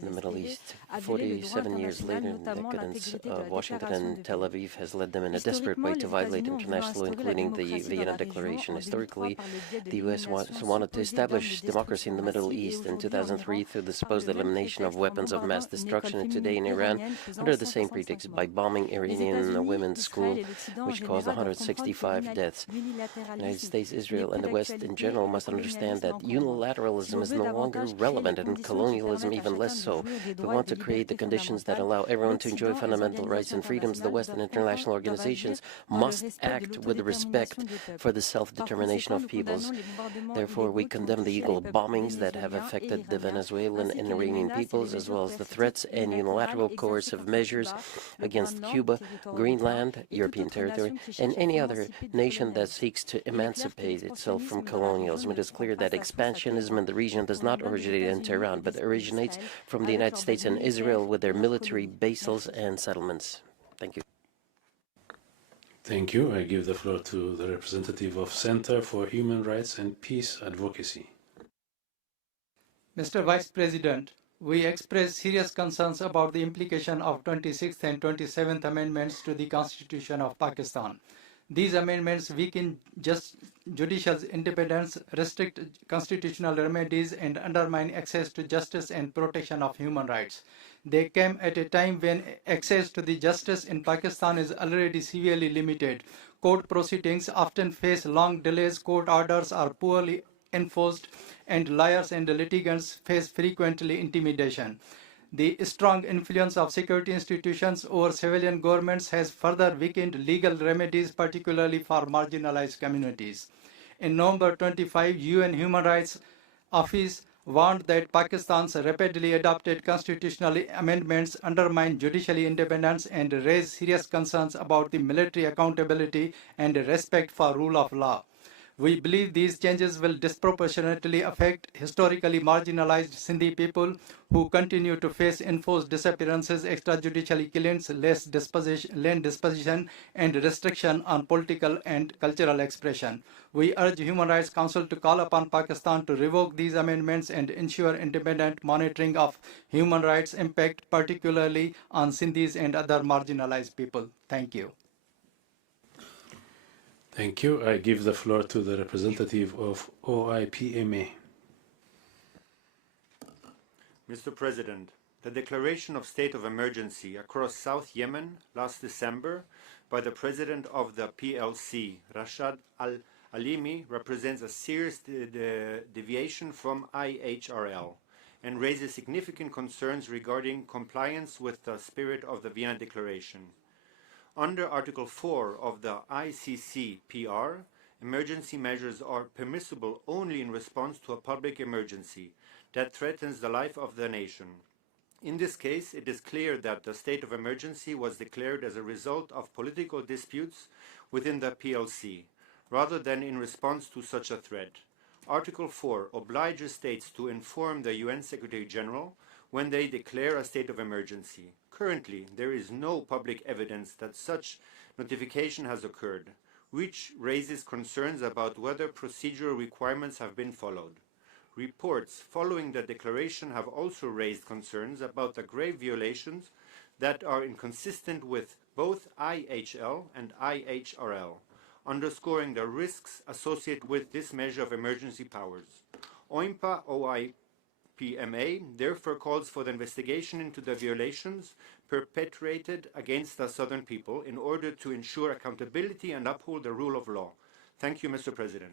the Middle East. 47 years later, the decadence of Washington and Tel Aviv has led them in a desperate way to violate international law, including the Vienna Declaration. Historically, the U.S. wanted to establish democracy in the Middle East in 2003 through the supposed elimination of weapons of mass destruction, and today in Iran under the same pretext by bombing Iranian women's school, which caused 165 deaths. The United States, Israel, and the West in general must understand that unilateralism is no longer relevant, and colonialism even less so. If we want to create the conditions that allow everyone to enjoy fundamental rights and freedoms, the West and international organizations must act with respect for the self-determination of peoples. Therefore, we condemn the illegal bombings that have affected the Venezuelan and Iranian peoples, as well as the threats and unilateral coercive measures against Cuba, Greenland, European territory, and any other nation that seeks to emancipate itself from colonialism. It is clear that expansionism in the region does not originate in Tehran, but originates from the United States and Israel with their military bases and settlements. Thank you. Thank you. I give the floor to the representative of Center for Human Rights and Peace Advocacy. Mr. Vice President, we express serious concerns about the implication of 26th and 27th Amendments to the Constitution of Pakistan. These amendments weaken judicial independence, restrict constitutional remedies, and undermine access to justice and protection of human rights. They came at a time when access to the justice in Pakistan is already severely limited. Court proceedings often face long delays, court orders are poorly enforced, and lawyers and litigants face frequently intimidation. The strong influence of security institutions over civilian governments has further weakened legal remedies, particularly for marginalized communities. In November 25, UN Human Rights office warned that Pakistan's rapidly adopted constitutional amendments undermine judicial independence and raise serious concerns about the military accountability and respect for rule of law. We believe these changes will disproportionately affect historically marginalized Sindhi people who continue to face enforced disappearances, extrajudicial killings, land disposition, and restriction on political and cultural expression. We urge Human Rights Council to call upon Pakistan to revoke these amendments and ensure independent monitoring of human rights impact, particularly on Sindhis and other marginalized people. Thank you. Thank you. I give the floor to the representative of OIPMA. Mr. President, the declaration of state of emergency across South Yemen last December by the president of the PLC, Rashad Al-Alimi, represents a serious deviation from IHRL and raises significant concerns regarding compliance with the spirit of the Vienna Declaration. Under Article 4 of the ICCPR, emergency measures are permissible only in response to a public emergency that threatens the life of the nation. In this case, it is clear that the state of emergency was declared as a result of political disputes within the PLC, rather than in response to such a threat. Article 4 obliges states to inform the UN Secretary General when they declare a state of emergency. Currently, there is no public evidence that such notification has occurred, which raises concerns about whether procedural requirements have been followed. Reports following the declaration have also raised concerns about the grave violations that are inconsistent with both IHL and IHRL, underscoring the risks associated with this measure of emergency powers. OIPMA therefore calls for the investigation into the violations perpetrated against the Southern people in order to ensure accountability and uphold the rule of law. Thank you, Mr. President.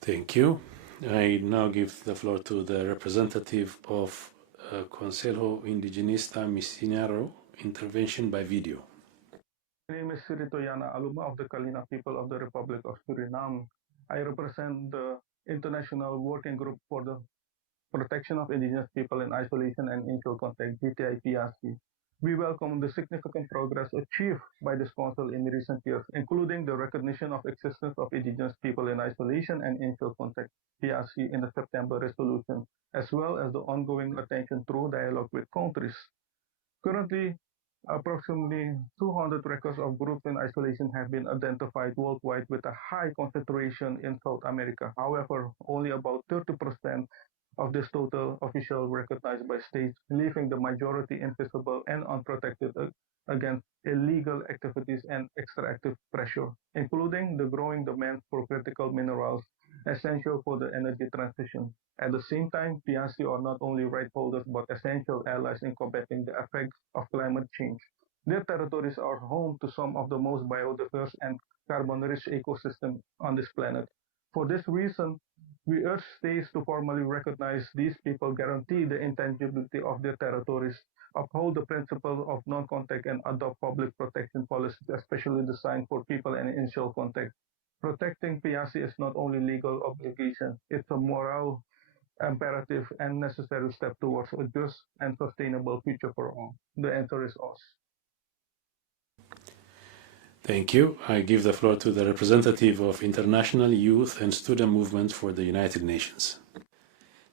Thank you. I now give the floor to the representative of Consejo Indigenista Missionero, intervention by video. My name is Sri Aluma of the Kalina people of the Republic of Suriname. I represent the International Working Group for the Protection of Indigenous People in Isolation and Insular Contact, GTI-PRC. We welcome the significant progress achieved by this Council in recent years, including the recognition of existence of Indigenous people in isolation and insular contact, PRC, in the September resolution, as well as the ongoing attention through dialogue with countries. Currently, approximately 200 records of groups in isolation have been identified worldwide with a high concentration in South America. However, only about 30% of this total official recognized by states, leaving the majority invisible and unprotected against illegal activities and extractive pressure, including the growing demand for critical minerals essential for the energy transition. At the same time, PRC are not only right holders but essential allies in combating the effects of climate change. Their territories are home to some of the most biodiverse and carbon-rich ecosystems on this planet. For this reason, we urge states to formally recognize these people, guarantee the intangibility of their territories, uphold the principle of non-contact, and adopt public protection policies especially designed for people in initial contact. Protecting PRC is not only legal obligation, it's a moral imperative and necessary step towards a just and sustainable future for all. The answer is us. Thank you. I give the floor to the representative of International Youth and Student Movement for the United Nations.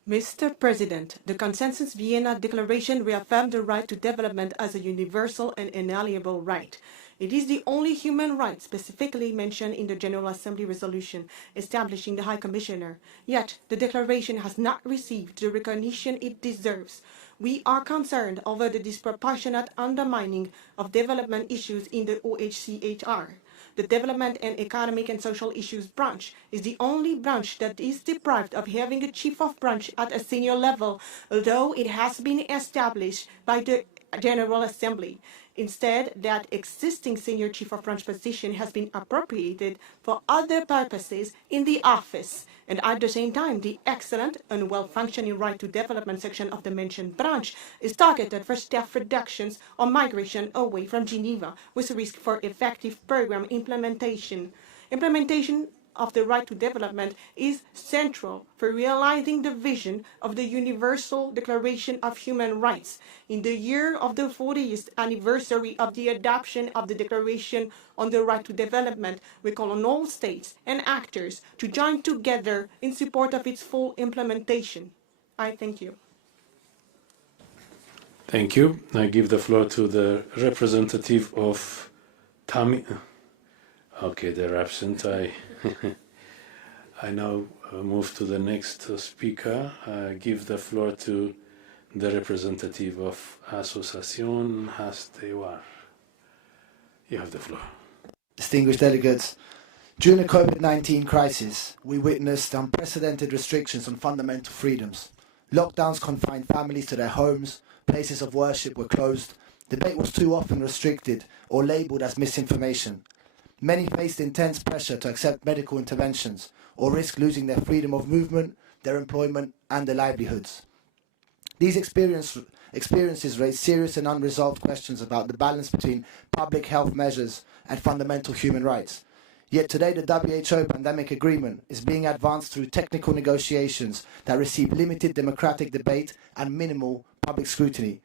Mr. President, the Consensus Vienna Declaration reaffirmed the right to development as a universal and inalienable right. It is the only human right specifically mentioned in the General Assembly resolution establishing the High Commissioner. Yet, the declaration has not received the recognition it deserves. We are concerned over the disproportionate undermining of development issues in the OHCHR. The Development and Economic and Social Issues branch is the only branch that is deprived of having a chief of branch at a senior level, although it has been established by the General Assembly. Instead, that existing senior chief of branch position has been appropriated for other purposes in the office, and at the same time, the excellent and well-functioning right to development section of the mentioned branch is targeted for staff reductions or migration away from Geneva, with risk for effective program implementation. Implementation of the right to development is central for realizing the vision of the Universal Declaration of Human Rights. In the year of the 40th anniversary of the adoption of the Declaration on the Right to Development, we call on all states and actors to join together in support of its full implementation. I thank you. Thank you. I give the floor to the representative of Tami. Okay, they're absent. I now move to the next speaker. I give the floor to the representative of Association Hastewar. You have the floor. Distinguished delegates, during the COVID-19 crisis, we witnessed unprecedented restrictions on fundamental freedoms. Lockdowns confined families to their homes, places of worship were closed, debate was too often restricted or labelled as misinformation. Many faced intense pressure to accept medical interventions or risk losing their freedom of movement, their employment and their livelihoods. These experiences raise serious and unresolved questions about the balance between public health measures and fundamental human rights. Yet today the WHO pandemic agreement is being advanced through technical negotiations that receive limited democratic debate and minimal public scrutiny.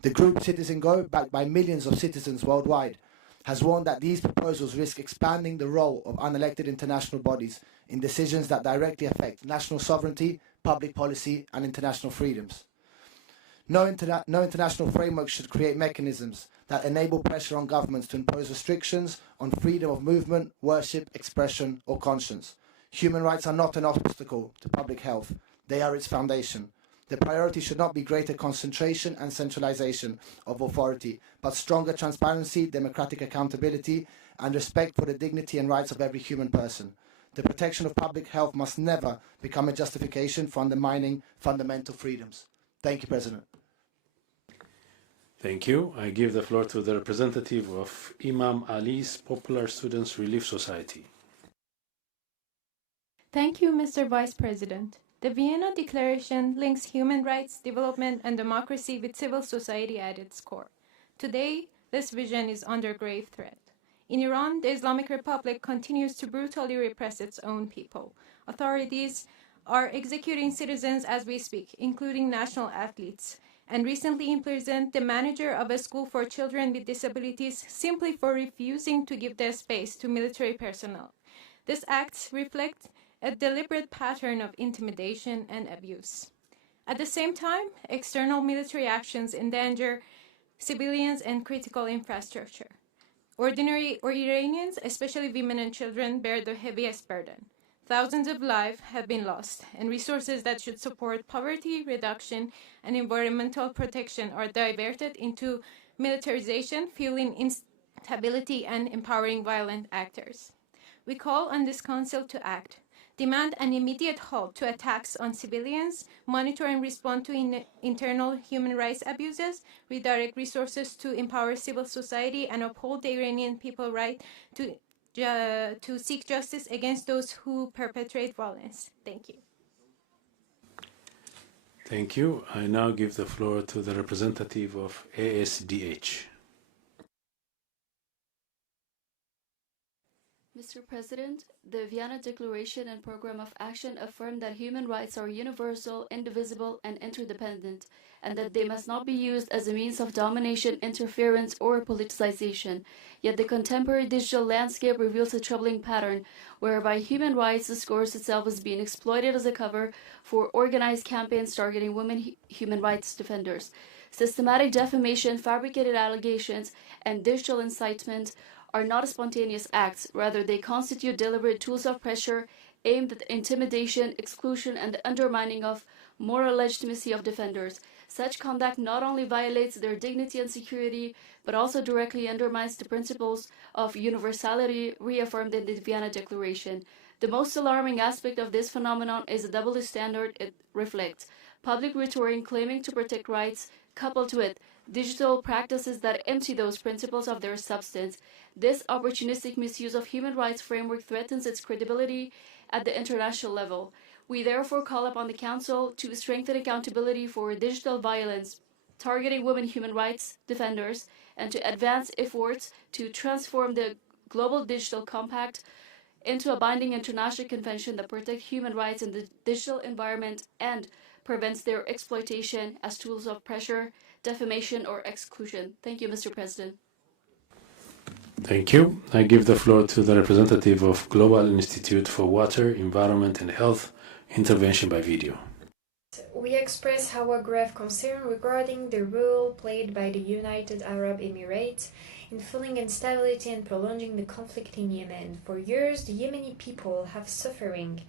The group Citizen Go, backed by millions of citizens worldwide, has warned that these proposals risk expanding the role of unelected international bodies in decisions that directly affect national sovereignty, public policy and international freedoms. No international framework should create mechanisms that enable pressure on governments to impose restrictions on freedom of movement, worship, expression or conscience. Human rights are not an obstacle to public health, they are its foundation. The priority should not be greater concentration and centralization of authority, but stronger transparency, democratic accountability, and respect for the dignity and rights of every human person. The protection of public health must never become a justification for undermining fundamental freedoms. Thank you, President. Thank you. I give the floor to the representative of Imam Ali's Popular Students Relief Society. Thank you, Mr. Vice President. The Vienna Declaration links human rights, development, and democracy with civil society at its core. Today, this vision is under grave threat. In Iran, the Islamic Republic continues to brutally repress its own people. Authorities are executing citizens as we speak, including national athletes, and recently imprisoned the manager of a school for children with disabilities simply for refusing to give their space to military personnel. These acts reflect a deliberate pattern of intimidation and abuse. At the same time, external military actions endanger civilians and critical infrastructure. Ordinary Iranians, especially women and children, bear the heaviest burden. Thousands of lives have been lost, and resources that should support poverty reduction and environmental protection are diverted into militarization, fueling instability and empowering violent actors. We call on this Council to act, demand an immediate halt to attacks on civilians, monitor and respond to internal human rights abuses, redirect resources to empower civil society, and uphold the Iranian people's right to seek justice against those who perpetrate violence. Thank you. Thank you. I now give the floor to the representative of ASDH. Mr. President, the Vienna Declaration and Program of Action affirm that human rights are universal, indivisible, and interdependent, and that they must not be used as a means of domination, interference, or politicization. Yet the contemporary digital landscape reveals a troubling pattern whereby human rights discourse itself is being exploited as a cover for organized campaigns targeting women human rights defenders. Systematic defamation, fabricated allegations, and digital incitement are not spontaneous acts. Rather, they constitute deliberate tools of pressure aimed at intimidation, exclusion, and the undermining of moral legitimacy of defenders. Such conduct not only violates their dignity and security, but also directly undermines the principles of universality reaffirmed in the Vienna Declaration. The most alarming aspect of this phenomenon is the double standard it reflects. Public rhetoric claiming to protect rights, coupled with digital practices that empty those principles of their substance. This opportunistic misuse of human rights framework threatens its credibility at the international level. We therefore call upon the Council to strengthen accountability for digital violence targeting women human rights defenders and to advance efforts to transform the Global Digital Compact into a binding international convention that protects human rights in the digital environment and prevents their exploitation as tools of pressure, defamation, or exclusion. Thank you, Mr. President. Thank you. I give the floor to the representative of Global Institute for Water, Environment and Health, intervention by video. We express our grave concern regarding the role played by the United Arab Emirates in fueling instability and prolonging the conflict in Yemen. For years, the Yemeni people have suffering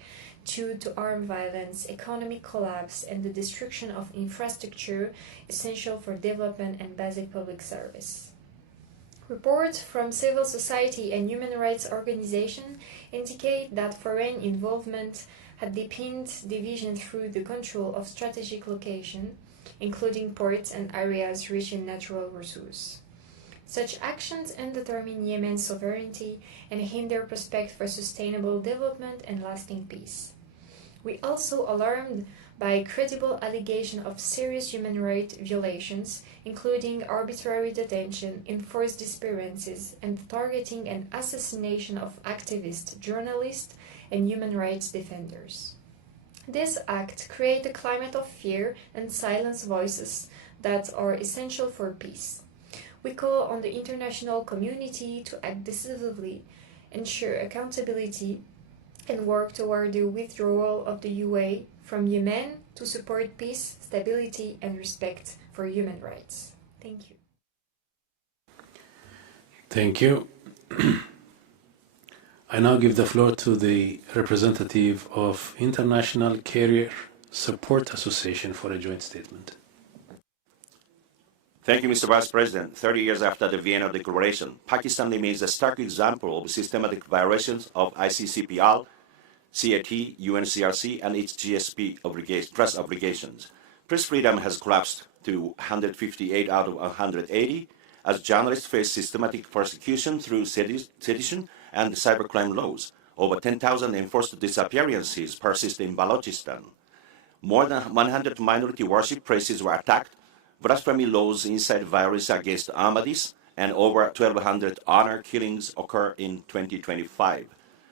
due to armed violence, economic collapse, and the destruction of infrastructure essential for development and basic public service. Reports from civil society and human rights organizations indicate that foreign involvement had deepened division through the control of strategic locations, including ports and areas rich in natural resources. Such actions undermine Yemen's sovereignty and hinder prospects for sustainable development and lasting peace. We also alarmed by credible allegations of serious human rights violations, including arbitrary detention, enforced disappearances, and targeting and assassination of activists, journalists, and human rights defenders. This act creates a climate of fear and silence voices that are essential for peace. We call on the international community to act decisively, ensure accountability, and work toward the withdrawal of the UA from Yemen to support peace, stability, and respect for human rights. Thank you. Thank you. I now give the floor to the representative of International Career Support Association for a joint statement. Thank you, Mr. Vice President. 30 years after the Vienna Declaration, Pakistan remains a stark example of systematic violations of ICCPR, CAT, UNCRC, and its GSP press obligations. Press freedom has collapsed to 158 out of 180, as journalists face systematic persecution through sedition and cybercrime laws. Over 10,000 enforced disappearances persist in Balochistan. More than 100 minority worship places were attacked, blasphemy laws incite violence against Ahmadis, and over 1,200 honor killings occur in 2025.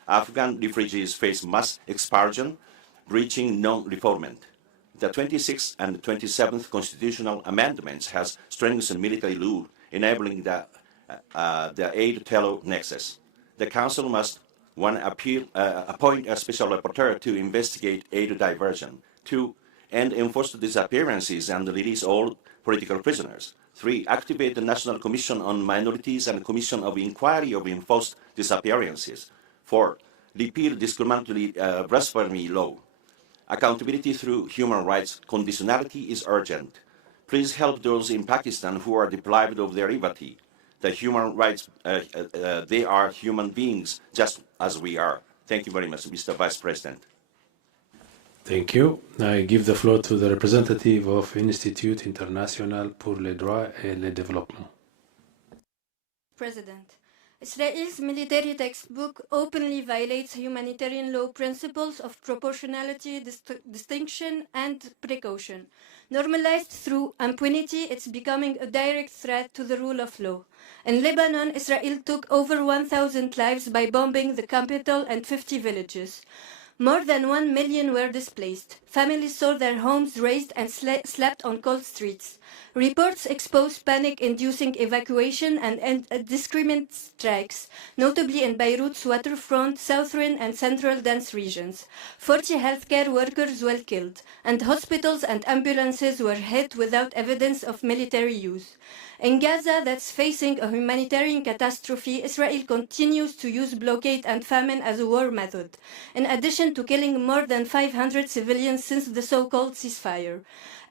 Afghan refugees face mass expulsion, breaching non-refoulement. The 26th and 27th constitutional amendments has strengthened military rule, enabling the aid-terror nexus. The Council must, 1, appoint a special rapporteur to investigate aid diversion. 2, end enforced disappearances and release all political prisoners. 3, activate the National Commission on Minorities and Commission of Inquiry of Enforced Disappearances. 4, repeal discriminatory blasphemy law. Accountability through human rights conditionality is urgent. Please help those in Pakistan who are deprived of their liberty. The human rights, they are human beings just as we are. Thank you very much, Mr. Vice President. Thank you. I give the floor to the representative of Institut International pour les droits et le développement. President, Israel's military textbook openly violates humanitarian law principles of proportionality, distinction, and precaution. Normalized through impunity, it's becoming a direct threat to the rule of law. In Lebanon, Israel took over 1,000 lives by bombing the capital and 50 villages. More than 1 million were displaced. Families saw their homes razed and slept on cold streets. Reports exposed panic-inducing evacuation and indiscriminate strikes, notably in Beirut's waterfront, southern and central dense regions. 40 healthcare workers were killed, and hospitals and ambulances were hit without evidence of military use. In Gaza, that's facing a humanitarian catastrophe, Israel continues to use blockade and famine as a war method, in addition to killing more than 500 civilians since the so-called ceasefire.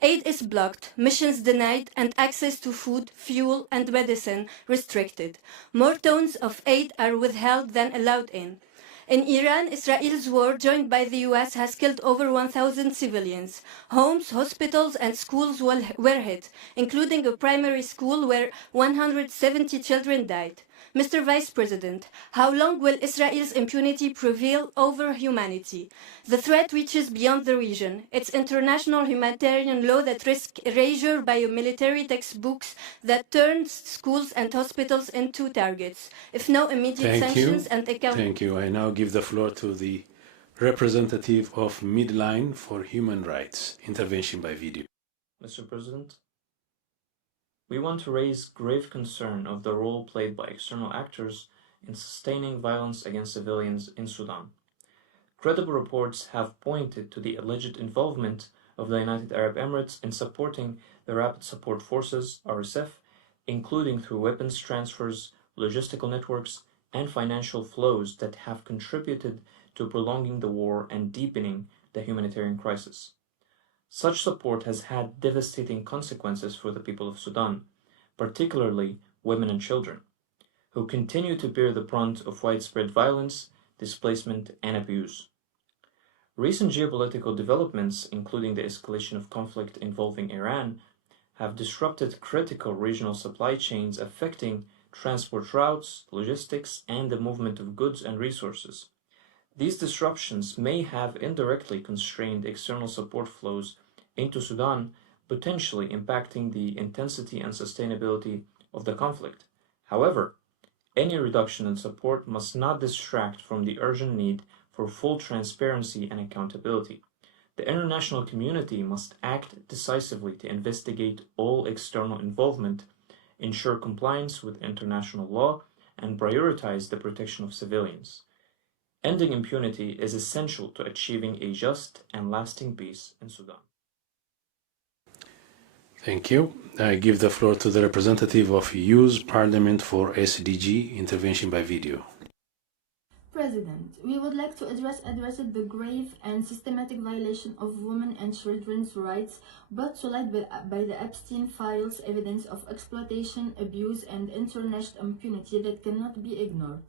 Aid is blocked, missions denied, and access to food, fuel, and medicine restricted. More tons of aid are withheld than allowed in. In Iran, Israel's war, joined by the US, has killed over 1,000 civilians. Homes, hospitals, and schools were hit, including a primary school where 170 children died. Mr. Vice President, how long will Israel's impunity prevail over humanity? The threat reaches beyond the region. It's international humanitarian law that risks erasure by military textbooks that turns schools and hospitals into targets. If no immediate sanctions and Thank you. I now give the floor to the representative of Midline for Human Rights. Intervention by video. Mr. President, we want to raise grave concern of the role played by external actors in sustaining violence against civilians in Sudan. Credible reports have pointed to the alleged involvement of the United Arab Emirates in supporting the Rapid Support Forces, RSF, including through weapons transfers, logistical networks, and financial flows that have contributed to prolonging the war and deepening the humanitarian crisis. Such support has had devastating consequences for the people of Sudan, particularly women and children, who continue to bear the brunt of widespread violence, displacement, and abuse. Recent geopolitical developments, including the escalation of conflict involving Iran, have disrupted critical regional supply chains affecting transport routes, logistics, and the movement of goods and resources. These disruptions may have indirectly constrained external support flows into Sudan, potentially impacting the intensity and sustainability of the conflict. However, any reduction in support must not distract from the urgent need for full transparency and accountability. The international community must act decisively to investigate all external involvement, ensure compliance with international law, and prioritize the protection of civilians. Ending impunity is essential to achieving a just and lasting peace in Sudan. Thank you. I give the floor to the representative of Youth Parliament for SDG, intervention by video. President, we would like to address the grave and systematic violation of women and children's rights brought to light by the Epstein files, evidence of exploitation, abuse, and international impunity that cannot be ignored.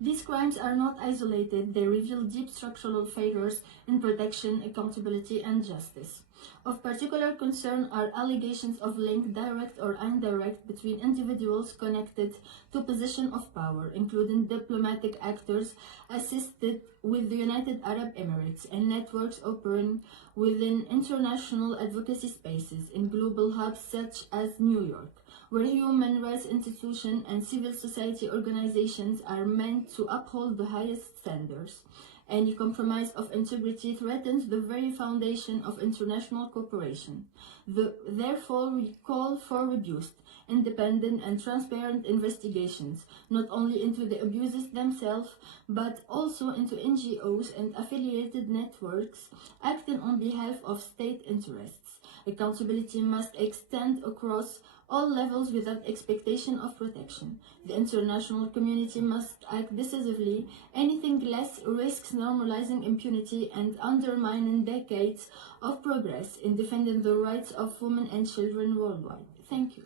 These crimes are not isolated, they reveal deep structural failures in protection, accountability, and justice. Of particular concern are allegations of link, direct or indirect, between individuals connected to position of power, including diplomatic actors assisted with the United Arab Emirates and networks operating within international advocacy spaces in global hubs such as New York, where human rights institutions and civil society organizations are meant to uphold the highest standards. Any compromise of integrity threatens the very foundation of international cooperation. Therefore, we call for robust, independent, and transparent investigations, not only into the abuses themselves, but also into NGOs and affiliated networks acting on behalf of state interests. Accountability must extend across all levels without expectation of protection. The international community must act decisively. Anything less risks normalizing impunity and undermining decades of progress in defending the rights of women and children worldwide. Thank you.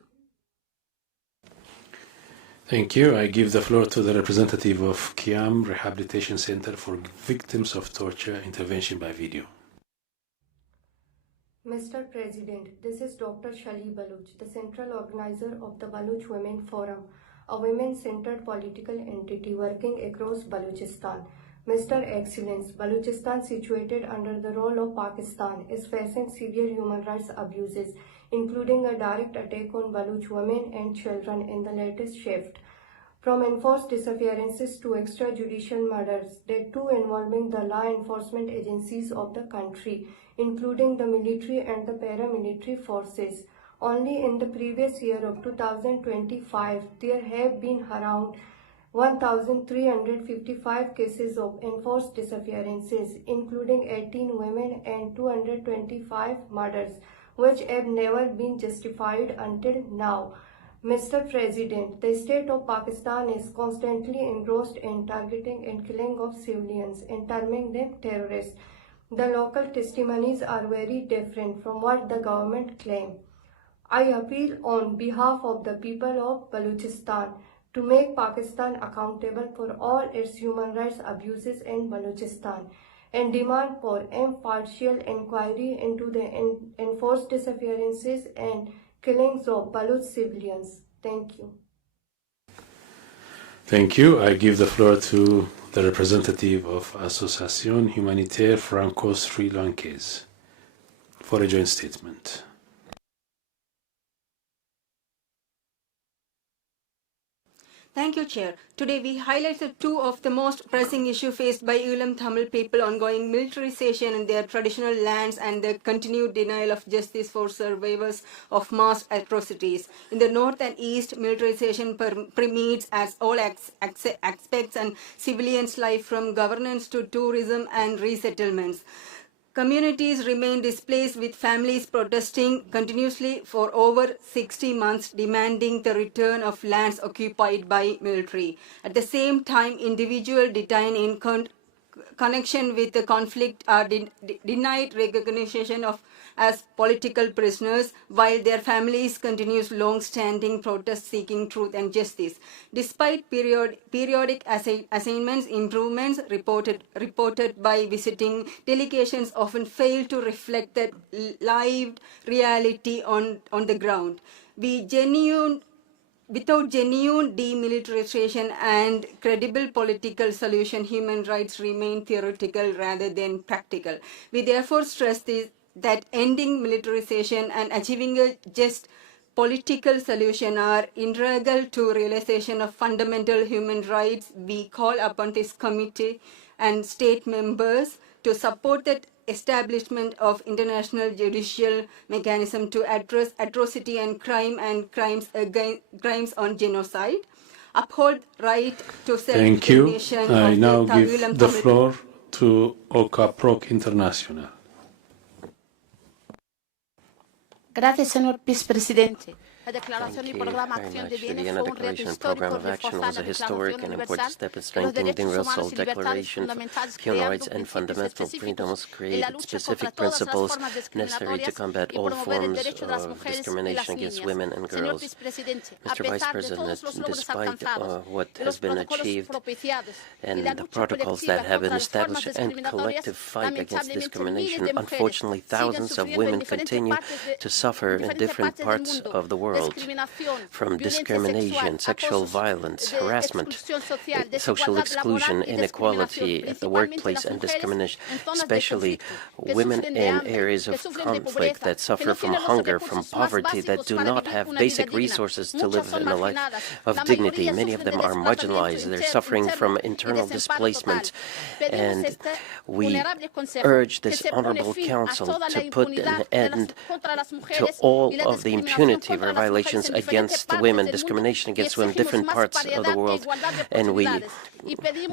Thank you. I give the floor to the representative of Kiam Rehabilitation Center for Victims of Torture, intervention by video. Mr. President, this is Dr. Shali Baloch, the central organizer of the Baloch Women Forum, a women-centered political entity working across Baluchistan. Mr. Excellence, Baluchistan, situated under the rule of Pakistan, is facing severe human rights abuses, including a direct attack on Baloch women and children in the latest shift. From enforced disappearances to extrajudicial murders, that too involving the law enforcement agencies of the country, including the military and the paramilitary forces. Only in the previous year of 2025, there have been around 1,355 cases of enforced disappearances, including 18 women and 225 murders, which have never been justified until now. Mr. President, the state of Pakistan is constantly engrossed in targeting and killing of civilians and terming them terrorists. The local testimonies are very different from what the government claims. I appeal on behalf of the people of Baluchistan to make Pakistan accountable for all its human rights abuses in Baluchistan and demand for impartial inquiry into the enforced disappearances and killings of Baloch civilians. Thank you. Thank you. I give the floor to the representative of Association Humanitaire Franco-Sri Lankaise for a joint statement. Thank you, Chair. Today we highlighted two of the most pressing issues faced by Ulam Tamil people: ongoing militarization in their traditional lands and the continued denial of justice for survivors of mass atrocities. In the north and east, militarization permeates as all aspects and civilians' life, from governance to tourism and resettlements. Communities remain displaced, with families protesting continuously for over 60 months, demanding the return of lands occupied by military. At the same time, individuals detained in connection with the conflict are denied recognition of as political prisoners, while their families continue long-standing protests seeking truth and justice. Despite periodic assignments, improvements reported by visiting delegations often fail to reflect the lived reality on the ground. Without genuine demilitarization and credible political solution, human rights remain theoretical rather than practical. We therefore stress that ending militarization and achieving a just political solution are integral to realization of fundamental human rights. We call upon this committee and state members to support the establishment of international judicial mechanism to address atrocity and crimes on genocide, uphold right to self-determination. Thank you. I now give the floor to OCAPROC International. Gracias, señor vicepresidente. Thank you very much. The Vienna Declaration Program of Action was a historic and important step in strengthening the Universal Declaration of Human Rights and Fundamental Freedoms, created specific principles necessary to combat all forms of discrimination against women and girls. Mr. Vice President, despite what has been achieved and the protocols that have been established and collective fight against discrimination, unfortunately, thousands of women continue to suffer in different parts of the world. From discrimination, sexual violence, harassment, social exclusion, inequality at the workplace, and discrimination, especially women in areas of conflict that suffer from hunger, from poverty, that do not have basic resources to live in a life of dignity. Many of them are marginalized. They're suffering from internal displacement. And we urge this Honorable Council to put an end to all of the impunity for violations against women, discrimination against women in different parts of the world, and we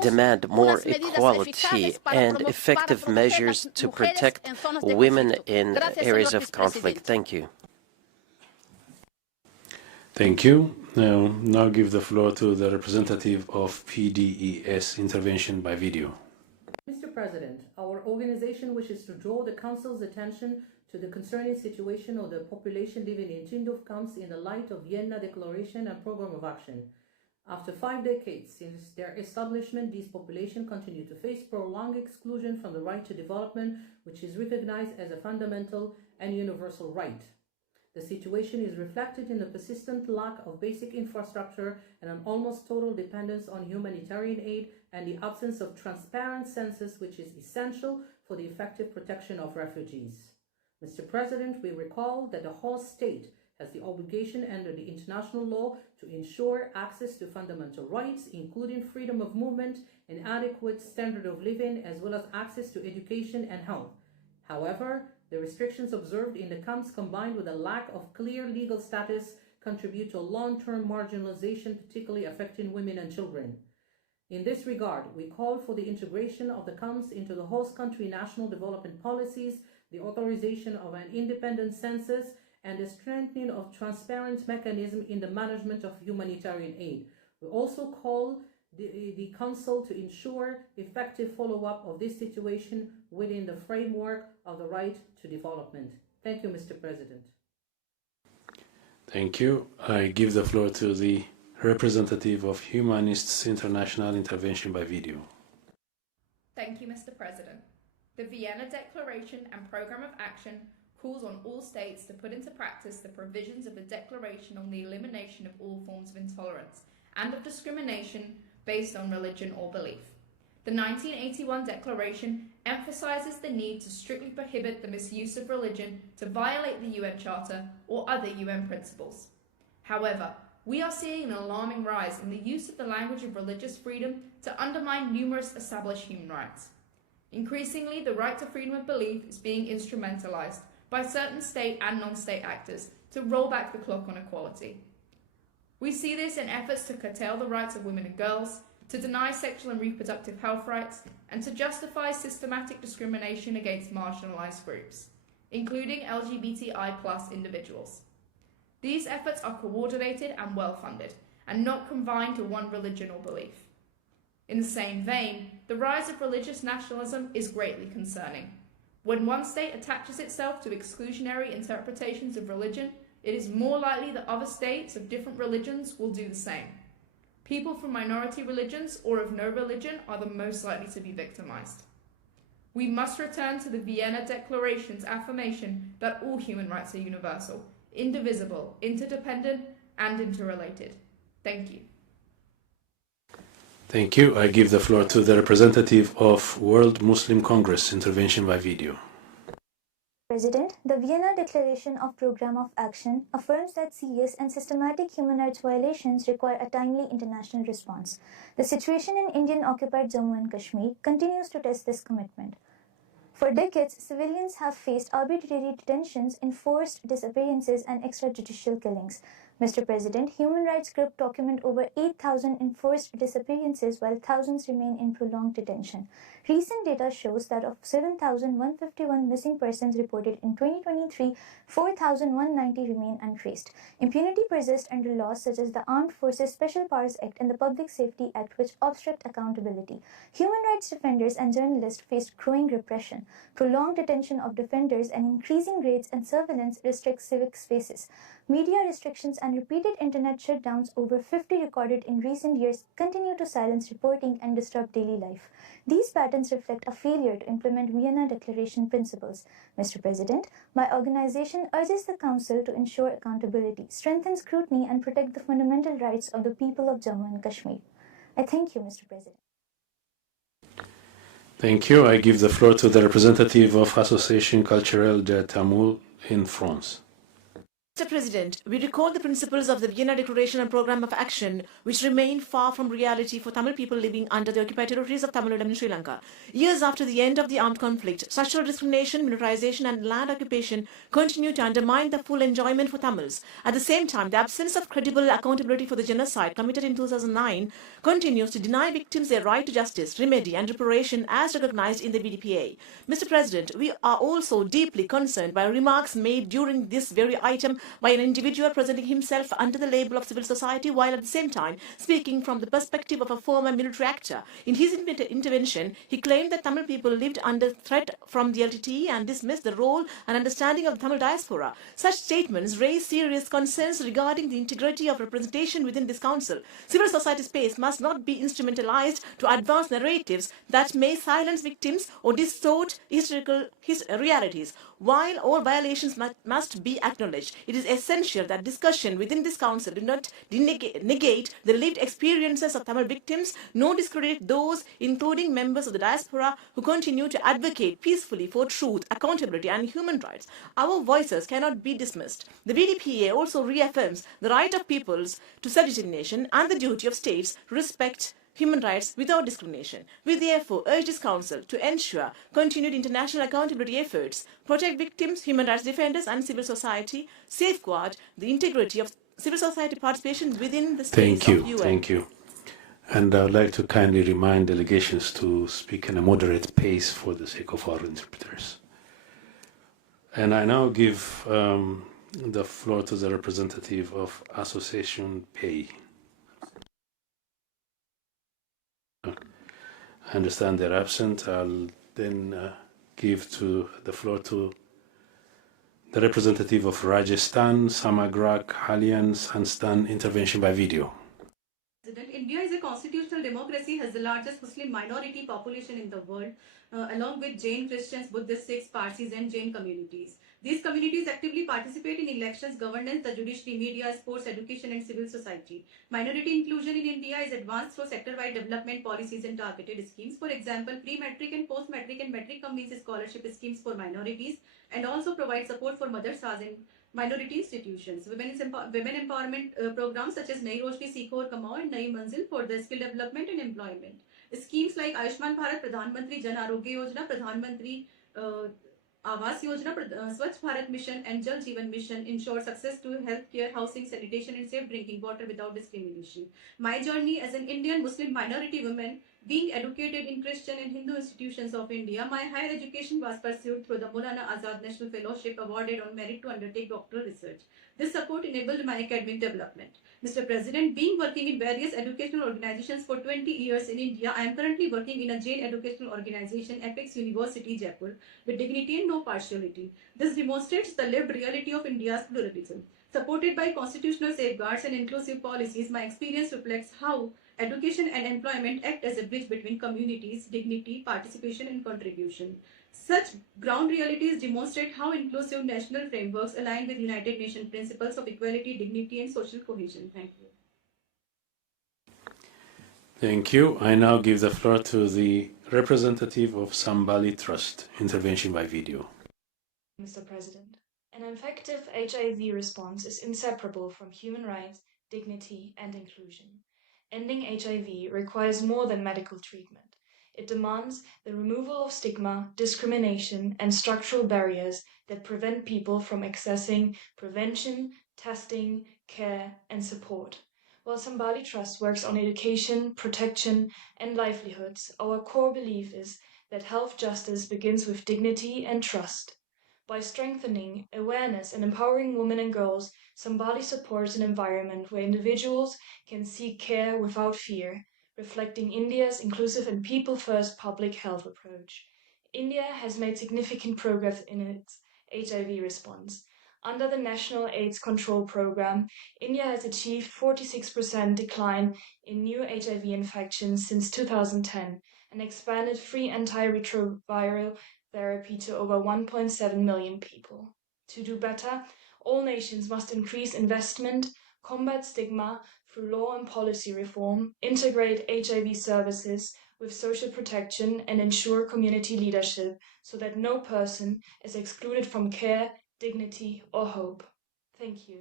demand more equality and effective measures to protect women in areas of conflict. Thank you. Thank you. Now give the floor to the representative of PDES, intervention by video. Mr. President, our organization wishes to draw the Council's attention to the concerning situation of the population living in Tindouf camps in the light of Vienna Declaration and Program of Action. After 5 decades since their establishment, these populations continue to face prolonged exclusion from the right to development, which is recognized as a fundamental and universal right. The situation is reflected in the persistent lack of basic infrastructure and an almost total dependence on humanitarian aid and the absence of transparent census, which is essential for the effective protection of refugees. Mr. President, we recall that the host state has the obligation under the international law to ensure access to fundamental rights, including freedom of movement and adequate standard of living, as well as access to education and health. However, the restrictions observed in the camps, combined with a lack of clear legal status, contribute to long-term marginalization, particularly affecting women and children. In this regard, we call for the integration of the camps into the host country national development policies, the authorization of an independent census, and the strengthening of transparent mechanism in the management of humanitarian aid. We also call the Council to ensure effective follow-up of this situation within the framework of the right to development. Thank you, Mr. President. Thank you. I give the floor to the representative of Humanists International, intervention by video. Thank you, Mr. President. The Vienna Declaration and Programme of Action calls on all states to put into practice the provisions of the Declaration on the Elimination of All Forms of Intolerance and of discrimination based on religion or belief. The 1981 Declaration emphasizes the need to strictly prohibit the misuse of religion to violate the UN Charter or other UN principles. However, we are seeing an alarming rise in the use of the language of religious freedom to undermine numerous established human rights. Increasingly, the right to freedom of belief is being instrumentalized by certain state and non-state actors to roll back the clock on equality. We see this in efforts to curtail the rights of women and girls, to deny sexual and reproductive health rights, and to justify systematic discrimination against marginalized groups, including LGBTI+ individuals. These efforts are coordinated and well-funded, and not confined to one religion or belief. In the same vein, the rise of religious nationalism is greatly concerning. When one state attaches itself to exclusionary interpretations of religion, it is more likely that other states of different religions will do the same. People from minority religions or of no religion are the most likely to be victimized. We must return to the Vienna Declaration's affirmation that all human rights are universal, indivisible, interdependent, and interrelated. Thank you. Thank you. I give the floor to the representative of World Muslim Congress, intervention by video. President, the Vienna Declaration of Program of Action affirms that serious and systematic human rights violations require a timely international response. The situation in Indian-occupied Jammu and Kashmir continues to test this commitment. For decades, civilians have faced arbitrary detentions, enforced disappearances, and extrajudicial killings. Mr. President, human rights groups document over 8,000 enforced disappearances while thousands remain in prolonged detention. Recent data shows that of 7,151 missing persons reported in 2023, 4,190 remain untraced. Impunity persists under laws such as the Armed Forces Special Powers Act and the Public Safety Act, which obstruct accountability. Human rights defenders and journalists faced growing repression. Prolonged detention of defenders and increasing raids and surveillance restrict civic spaces. Media restrictions and repeated internet shutdowns, over 50 recorded in recent years, continue to silence reporting and disrupt daily life. These patterns reflect a failure to implement Vienna Declaration principles. Mr. President, my organization urges the Council to ensure accountability, strengthen scrutiny, and protect the fundamental rights of the people of Jammu and Kashmir. I thank you, Mr. President. Thank you. I give the floor to the representative of Association Culturelle de Tamil in France. Mr. President, we recall the principles of the Vienna Declaration and Programme of Action, which remain far from reality for Tamil people living under the occupied territories of Tamil Nadu and Sri Lanka. Years after the end of the armed conflict, structural discrimination, militarization, and land occupation continue to undermine the full enjoyment for Tamils. At the same time, the absence of credible accountability for the genocide committed in 2009 continues to deny victims their right to justice, remedy, and reparation as recognized in the VDPA. Mr. President, we are also deeply concerned by remarks made during this very item by an individual presenting himself under the label of civil society while at the same time speaking from the perspective of a former military actor. In his intervention, he claimed that Tamil people lived under threat from the LTTE and dismissed the role and understanding of the Tamil diaspora. Such statements raise serious concerns regarding the integrity of representation within this council. Civil society space must not be instrumentalized to advance narratives that may silence victims or distort historical realities. While all violations must be acknowledged, it is essential that discussion within this council do not negate the lived experiences of Tamil victims, nor discredit those, including members of the diaspora, who continue to advocate peacefully for truth, accountability, and human rights. Our voices cannot be dismissed. The VDPA also reaffirms the right of peoples to self-determination and the duty of states to respect human rights without discrimination. We therefore urge this Council to ensure continued international accountability efforts, protect victims, human rights defenders, and civil society, safeguard the integrity of civil society participation within the space of UN. Thank you. And I would like to kindly remind delegations to speak in a moderate pace for the sake of our interpreters. And I now give the floor to the representative of Association Pay. I understand they're absent. I'll then give the floor to the representative of Rajasthan, Samagrak, Halian, Sanstan, intervention by video. India is a constitutional democracy, has the largest Muslim minority population in the world, along with Jain, Christians, Buddhists, Sikhs, Parsis, and Jain communities. These communities actively participate in elections, governance, the judiciary, media, sports, education, and civil society. Minority inclusion in India is advanced through sector-wide development policies and targeted schemes. For example, pre-matric and post-matric and metric combines scholarship schemes for minorities and also provide support for madrasas in minority institutions. Women empowerment programs such as Miroshnik, Seekho aur Kamao and Nai Manzil for the skill development and employment. Schemes like Ayushman Bharat, Pradhan Mantri Jan Arogya Yojana, Pradhan Mantri Awas Yojana, Swachh Bharat Mission and Jal Jeevan Mission ensure success to healthcare, housing, sanitation and safe drinking water without discrimination. My journey as an Indian Muslim minority woman being educated in Christian and Hindu institutions of India, my higher education was pursued through the Maulana Azad National Fellowship awarded on merit to undertake doctoral research. This support enabled my academic development. Mr. President, being working in various educational organizations for 20 years in India, I am currently working in a Jain educational organization, Apex University, Jaipur, with dignity and no partiality. This demonstrates the lived reality of India's pluralism. Supported by constitutional safeguards and inclusive policies, my experience reflects how education and employment act as a bridge between communities, dignity, participation, and contribution. Such ground realities demonstrate how inclusive national frameworks align with United Nations principles of equality, dignity, and social cohesion. Thank you. Thank you. I now give the floor to the representative of Sambali Trust. Intervention by video. Mr. President, an effective HIV response is inseparable from human rights, dignity, and inclusion. Ending HIV requires more than medical treatment. It demands the removal of stigma, discrimination, and structural barriers that prevent people from accessing prevention, testing, care, and support. While Sambali Trust works on education, protection, and livelihoods, our core belief is that health justice begins with dignity and trust. By strengthening awareness and empowering women and girls, Sambali supports an environment where individuals can seek care without fear, reflecting India's inclusive and people-first public health approach. India has made significant progress in its HIV response. Under the National AIDS Control Program, India has achieved 46% decline in new HIV infections since 2010 and expanded free antiretroviral therapy to over 1.7 million people. To do better, all nations must increase investment, combat stigma through law and policy reform, integrate HIV services with social protection, and ensure community leadership so that no person is excluded from care, dignity, or hope. Thank you.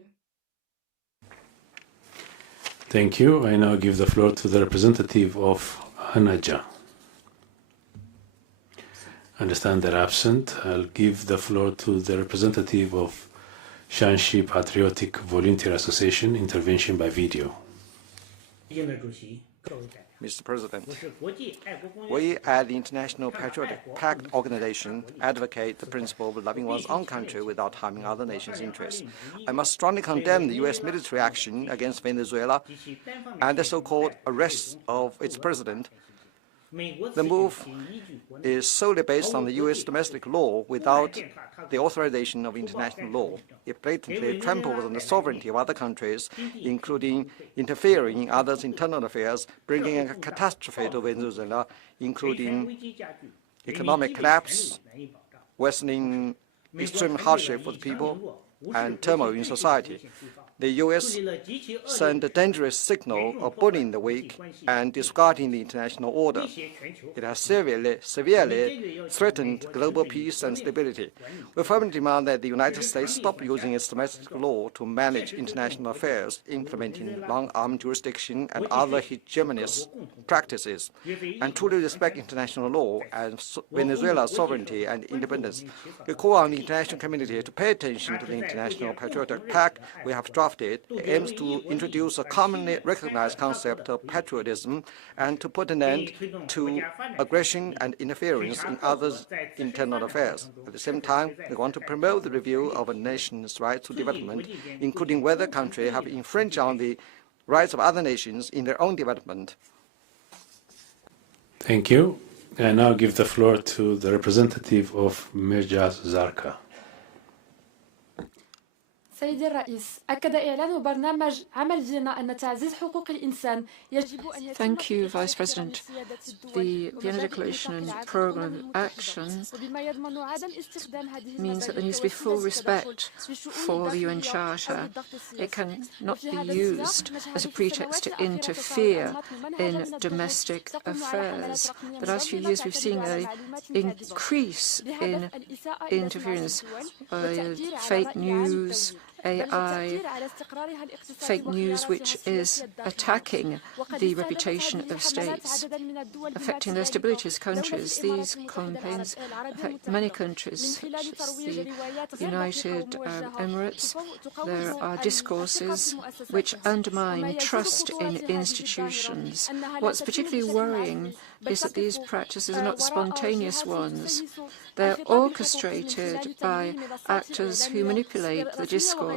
Thank you. I now give the floor to the representative of Hanaja. I understand they're absent. I'll give the floor to the representative of Shanxi Patriotic Volunteer Association. Intervention by video. Mr. President, we at the International Patriotic Pact Organization advocate the principle of loving one's own country without harming other nations' interests. I must strongly condemn the U.S. military action against Venezuela and the so-called arrest of its president. The move is solely based on the U.S. domestic law without the authorization of international law. It blatantly tramples on the sovereignty of other countries, including interfering in others' internal affairs, bringing a catastrophe to Venezuela, including economic collapse, worsening extreme hardship for the people, and turmoil in society. The U.S. sent a dangerous signal of bullying the weak and discarding the international order. It has severely threatened global peace and stability. We firmly demand that the United States stop using its domestic law to manage international affairs, implementing long-arm jurisdiction and other hegemonist practices, and truly respect international law and Venezuela's sovereignty and independence. We call on the international community to pay attention to the International Patriotic Pact we have drafted. It aims to introduce a commonly recognized concept of patriotism and to put an end to aggression and interference in others' internal affairs. At the same time, we want to promote the review of a nation's right to development, including whether countries have infringed on the rights of other nations in their own development. Thank you. I now give the floor to the representative of Mirjaz Zarqa. سيدي الرئيس، أكد إعلان برنامج عمل فيينا أن تعزيز حقوق الإنسان يجب أن يتم. Thank you, Vice President. The Vienna Declaration and Programme of Action means that there needs to be full respect for the UN Charter. It cannot be used as a pretext to interfere in domestic affairs. The last few years we've seen an increase in interference by fake news, AI, fake news which is attacking the reputation of states, affecting their stability as countries. These campaigns affect many countries, such as the United Arab Emirates. There are discourses which undermine trust in institutions. What's particularly worrying is that these practices are not spontaneous ones. They're orchestrated by actors who manipulate the discourse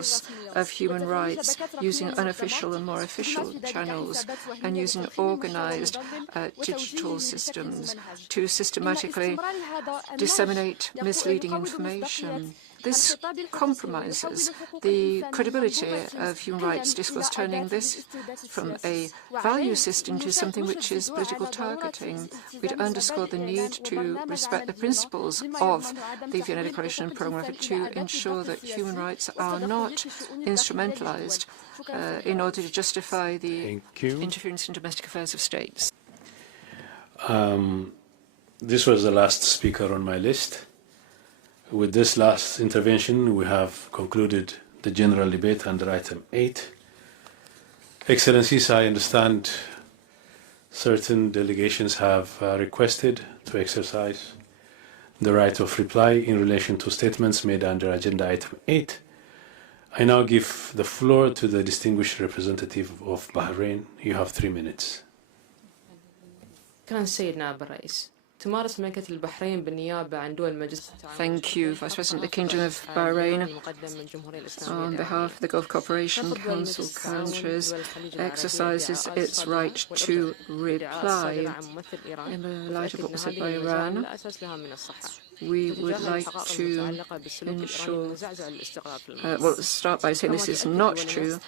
of human rights using unofficial and more official channels and using organized digital systems to systematically disseminate misleading information. This compromises the credibility of human rights discourse, turning this from a value system to something which is political targeting. We'd underscore the need to respect the principles of the Vienna Declaration and Programme to ensure that human rights are not instrumentalized in order to justify the interference in domestic affairs of states. This was the last speaker on my list. With this last intervention, we have concluded the general debate under item 8. Excellencies, I understand certain delegations have requested to exercise the right of reply in relation to statements made under agenda item 8. I now give the floor to the distinguished representative of Bahrain. You have 3 minutes. Thank you, Vice President. The Kingdom of Bahrain, on behalf of the Gulf Cooperation Council countries, exercises its right to reply. In the light of what was said by Iran, we would like to ensure, well, start by saying this is not true.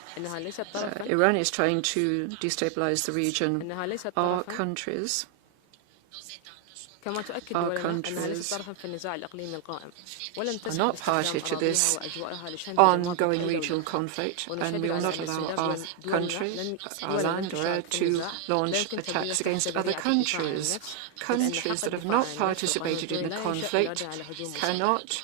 Iran is trying to destabilize the region. Our countries are not party to this ongoing regional conflict, and we will not allow our country, our land or air, to launch attacks against other countries. Countries that have not participated in the conflict cannot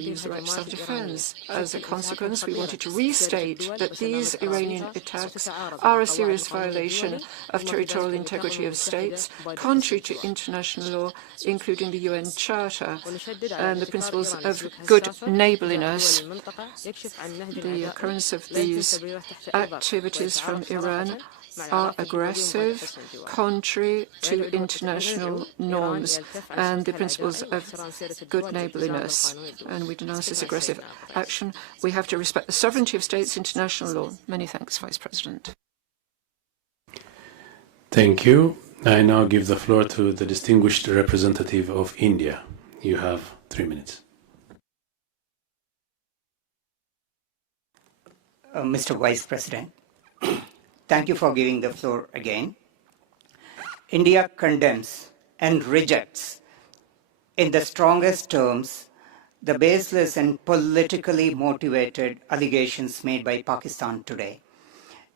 use the right to self-defense. As a consequence, we wanted to restate that these Iranian attacks are a serious violation of territorial integrity of states, contrary to international law, including the UN Charter and the principles of good neighborliness. The occurrence of these activities from Iran are aggressive, contrary to international norms and the principles of good neighborliness. And we denounce this aggressive action. We have to respect the sovereignty of states, international law. Many thanks, Vice President. Thank you. I now give the floor to the distinguished representative of India. You have 3 minutes. Mr. Vice President, thank you for giving the floor again. India condemns and rejects in the strongest terms the baseless and politically motivated allegations made by Pakistan today.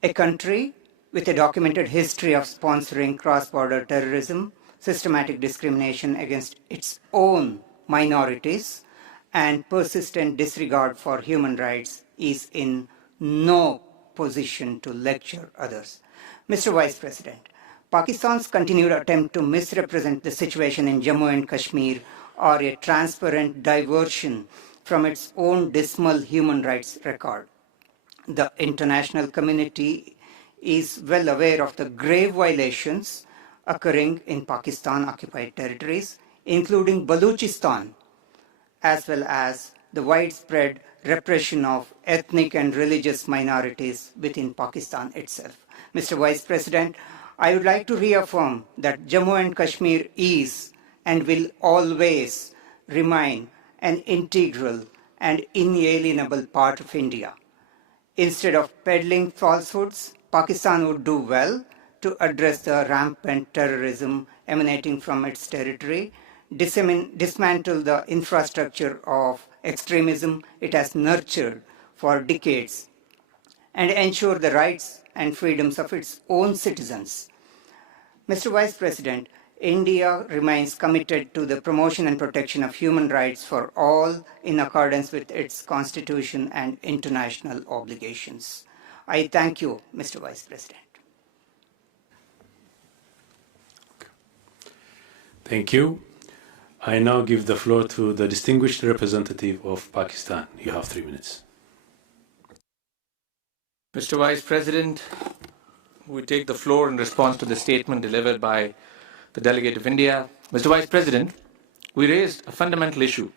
A country with a documented history of sponsoring cross-border terrorism, systematic discrimination against its own minorities, and persistent disregard for human rights is in no position to lecture others. Mr. Vice President, Pakistan's continued attempt to misrepresent the situation in Jammu and Kashmir are a transparent diversion from its own dismal human rights record. The international community is well aware of the grave violations occurring in Pakistan-occupied territories, including Baluchistan, as well as the widespread repression of ethnic and religious minorities within Pakistan itself. Mr. Vice President, I would like to reaffirm that Jammu and Kashmir is and will always remain an integral and inalienable part of India. Instead of peddling falsehoods, Pakistan would do well to address the rampant terrorism emanating from its territory, dismantle the infrastructure of extremism it has nurtured for decades, and ensure the rights and freedoms of its own citizens. Mr. Vice President, India remains committed to the promotion and protection of human rights for all in accordance with its constitution and international obligations. I thank you, Mr. Vice President. Thank you. I now give the floor to the distinguished representative of Pakistan. You have 3 minutes. Mr. Vice President, we take the floor in response to the statement delivered by the delegate of India. Mr. Vice President, we raised a fundamental issue.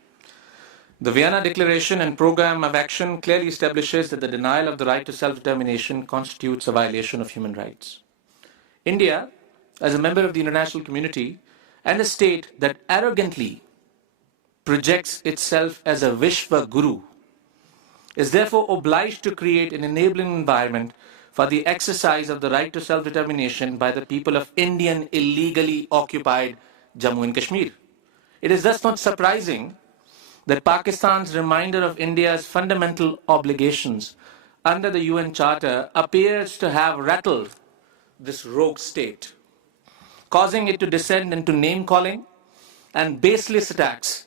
The Vienna Declaration and Programme of Action clearly establishes that the denial of the right to self-determination constitutes a violation of human rights. India, as a member of the international community, and a state that arrogantly projects itself as a Vishwa Guru, is therefore obliged to create an enabling environment for the exercise of the right to self-determination by the people of Indian illegally occupied Jammu and Kashmir. It is thus not surprising that Pakistan's reminder of India's fundamental obligations under the UN Charter appears to have rattled this rogue state, causing it to descend into name-calling and baseless attacks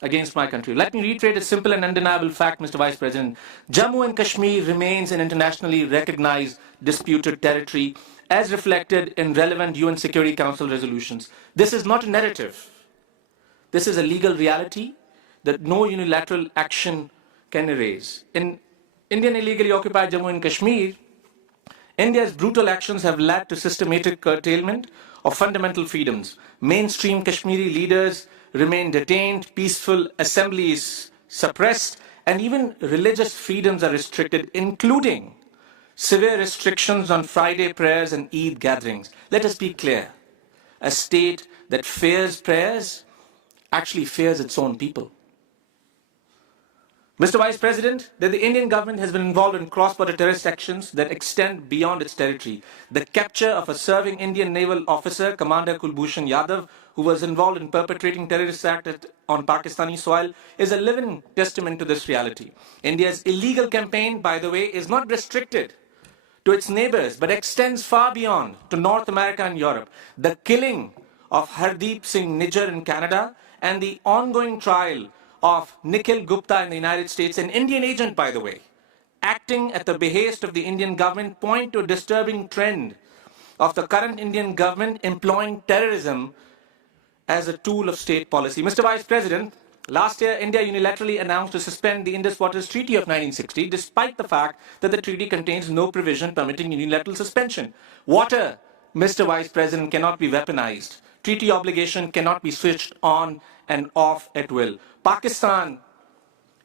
against my country. Let me reiterate a simple and undeniable fact, Mr. Vice President. Jammu and Kashmir remains an internationally recognized disputed territory as reflected in relevant UN Security Council resolutions. This is not a narrative. This is a legal reality that no unilateral action can erase. In Indian illegally occupied Jammu and Kashmir, India's brutal actions have led to systematic curtailment of fundamental freedoms. Mainstream Kashmiri leaders remain detained, peaceful assemblies suppressed, and even religious freedoms are restricted, including severe restrictions on Friday prayers and Eid gatherings. Let us be clear. A state that fears prayers actually fears its own people. Mr. Vice President, that the Indian government has been involved in cross-border terrorist actions that extend beyond its territory. The capture of a serving Indian naval officer, Commander Kulbhushan Yadav, who was involved in perpetrating terrorist acts on Pakistani soil, is a living testament to this reality. India's illegal campaign, by the way, is not restricted to its neighbors, but extends far beyond to North America and Europe. The killing of Hardeep Singh Nijjar in Canada and the ongoing trial of Nikhil Gupta in the United States, an Indian agent, by the way, acting at the behest of the Indian government, point to a disturbing trend of the current Indian government employing terrorism as a tool of state policy. Mr. Vice President, last year, India unilaterally announced to suspend the Indus Waters Treaty of 1960, despite the fact that the treaty contains no provision permitting unilateral suspension. Water, Mr. Vice President, cannot be weaponized. Treaty obligation cannot be switched on and off at will. Pakistan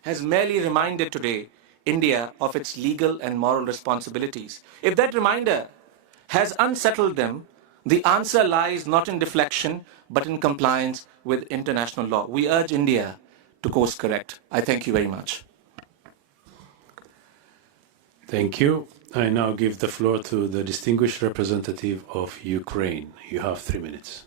has merely reminded today India of its legal and moral responsibilities. If that reminder has unsettled them, the answer lies not in deflection, but in compliance with international law. We urge India to course correct. I thank you very much. Thank you. I now give the floor to the distinguished representative of Ukraine. You have 3 minutes.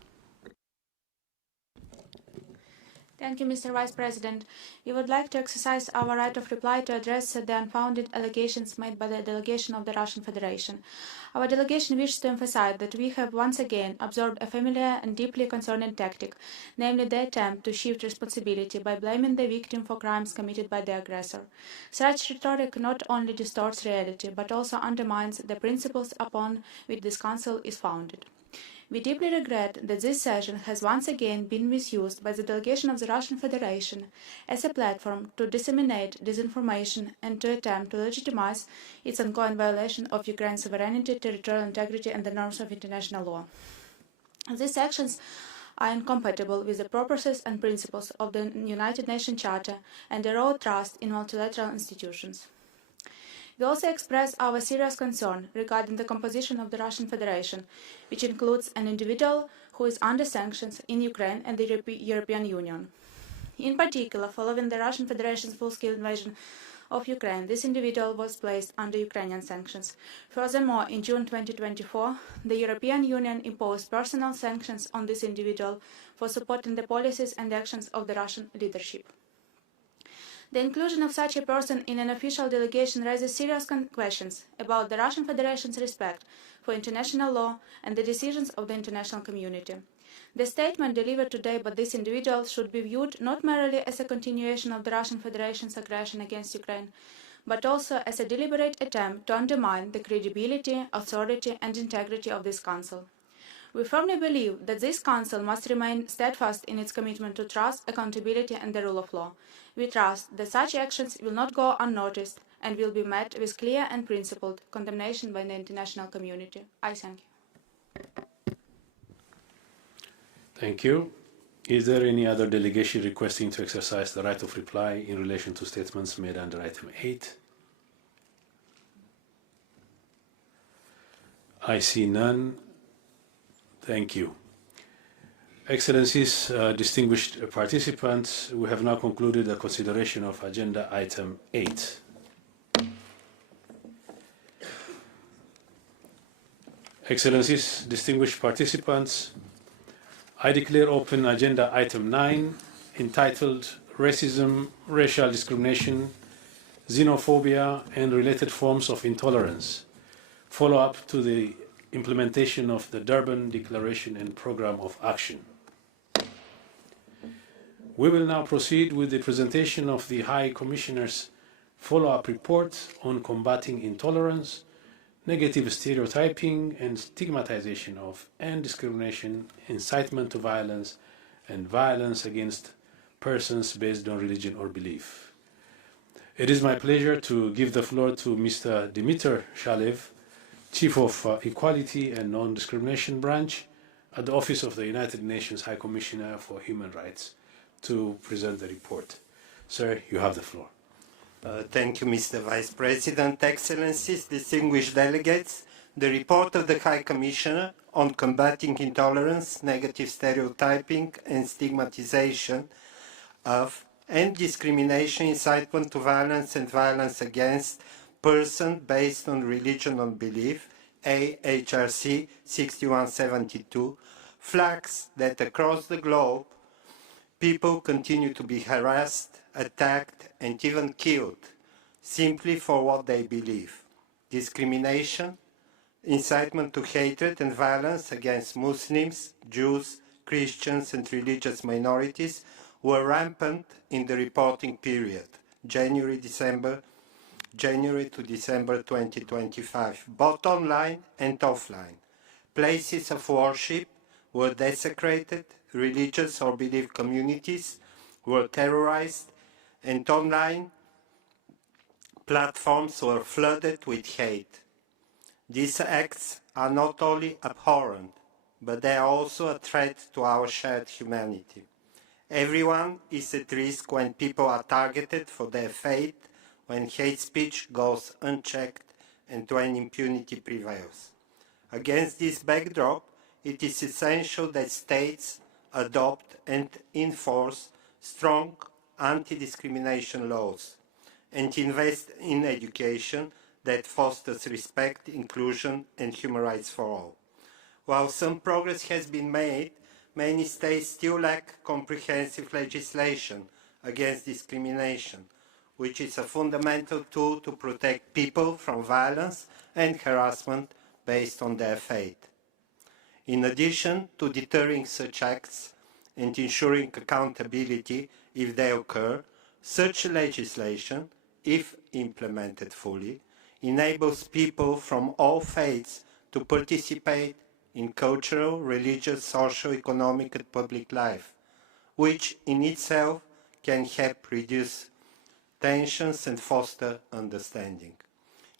Thank you, Mr. Vice President. We would like to exercise our right of reply to address the unfounded allegations made by the delegation of the Russian Federation. Our delegation wishes to emphasize that we have once again observed a familiar and deeply concerning tactic, namely the attempt to shift responsibility by blaming the victim for crimes committed by the aggressor. Such rhetoric not only distorts reality, but also undermines the principles upon which this Council is founded. We deeply regret that this session has once again been misused by the delegation of the Russian Federation as a platform to disseminate disinformation and to attempt to legitimize its ongoing violation of Ukraine's sovereignty, territorial integrity, and the norms of international law. These actions are incompatible with the purposes and principles of the United Nations Charter and the raw trust in multilateral institutions. We also express our serious concern regarding the composition of the Russian Federation, which includes an individual who is under sanctions in Ukraine and the European Union. In particular, following the Russian Federation's full-scale invasion of Ukraine, this individual was placed under Ukrainian sanctions. Furthermore, in June 2024, the European Union imposed personal sanctions on this individual for supporting the policies and actions of the Russian leadership. The inclusion of such a person in an official delegation raises serious questions about the Russian Federation's respect for international law and the decisions of the international community. The statement delivered today by this individual should be viewed not merely as a continuation of the Russian Federation's aggression against Ukraine, but also as a deliberate attempt to undermine the credibility, authority, and integrity of this Council. We firmly believe that this Council must remain steadfast in its commitment to trust, accountability, and the rule of law. We trust that such actions will not go unnoticed and will be met with clear and principled condemnation by the international community. I thank you. Thank you. Is there any other delegation requesting to exercise the right of reply in relation to statements made under item 8? I see none. Thank you. Excellencies, distinguished participants, we have now concluded the consideration of agenda item 8. Excellencies, distinguished participants, I declare open agenda item 9, entitled Racism, Racial Discrimination, Xenophobia, and Related Forms of Intolerance, follow-up to the implementation of the Durban Declaration and Programme of Action. We will now proceed with the presentation of the High Commissioner's follow-up report on combating intolerance, negative stereotyping and stigmatization of and discrimination, incitement to violence, and violence against persons based on religion or belief. It is my pleasure to give the floor to Mr. Dimitar Shalev, Chief of Equality and Non-Discrimination Branch at the Office of the United Nations High Commissioner for Human Rights, to present the report. Sir, you have the floor. Thank you, Mr. Vice President. Excellencies, distinguished delegates, the report of the High Commissioner on combating intolerance, negative stereotyping, and stigmatization of and discrimination, incitement to violence and violence against persons based on religion and belief, AHRC 6172, flags that across the globe people continue to be harassed, attacked, and even killed simply for what they believe. Discrimination, incitement to hatred and violence against Muslims, Jews, Christians, and religious minorities were rampant in the reporting period, January to December 2025, both online and offline. Places of worship were desecrated, religious or belief communities were terrorized, and online platforms were flooded with hate. These acts are not only abhorrent, but they are also a threat to our shared humanity. Everyone is at risk when people are targeted for their faith, when hate speech goes unchecked, and when impunity prevails. Against this backdrop, it is essential that states adopt and enforce strong anti-discrimination laws and invest in education that fosters respect, inclusion, and human rights for all. While some progress has been made, many states still lack comprehensive legislation against discrimination, which is a fundamental tool to protect people from violence and harassment based on their faith. In addition to deterring such acts and ensuring accountability if they occur, such legislation, if implemented fully, enables people from all faiths to participate in cultural, religious, social, economic, and public life, which in itself can help reduce tensions and foster understanding.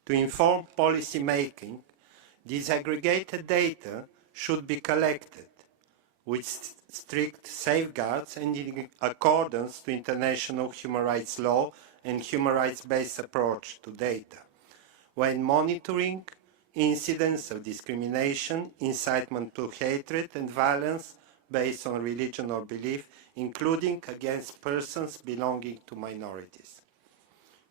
To inform policy making, disaggregated data should be collected with strict safeguards and in accordance to international human rights law and human rights-based approach to data. When monitoring incidents of discrimination, incitement to hatred and violence, based on religion or belief, including against persons belonging to minorities.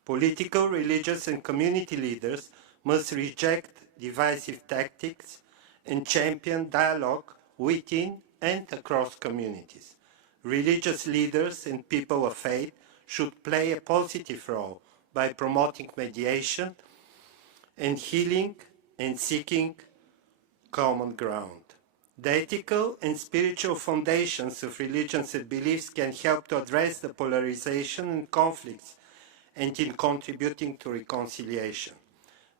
Political, religious, and community leaders must reject divisive tactics and champion dialogue within and across communities. Religious leaders and people of faith should play a positive role by promoting mediation and healing and seeking common ground. The ethical and spiritual foundations of religions and beliefs can help to address the polarization and conflicts and in contributing to reconciliation.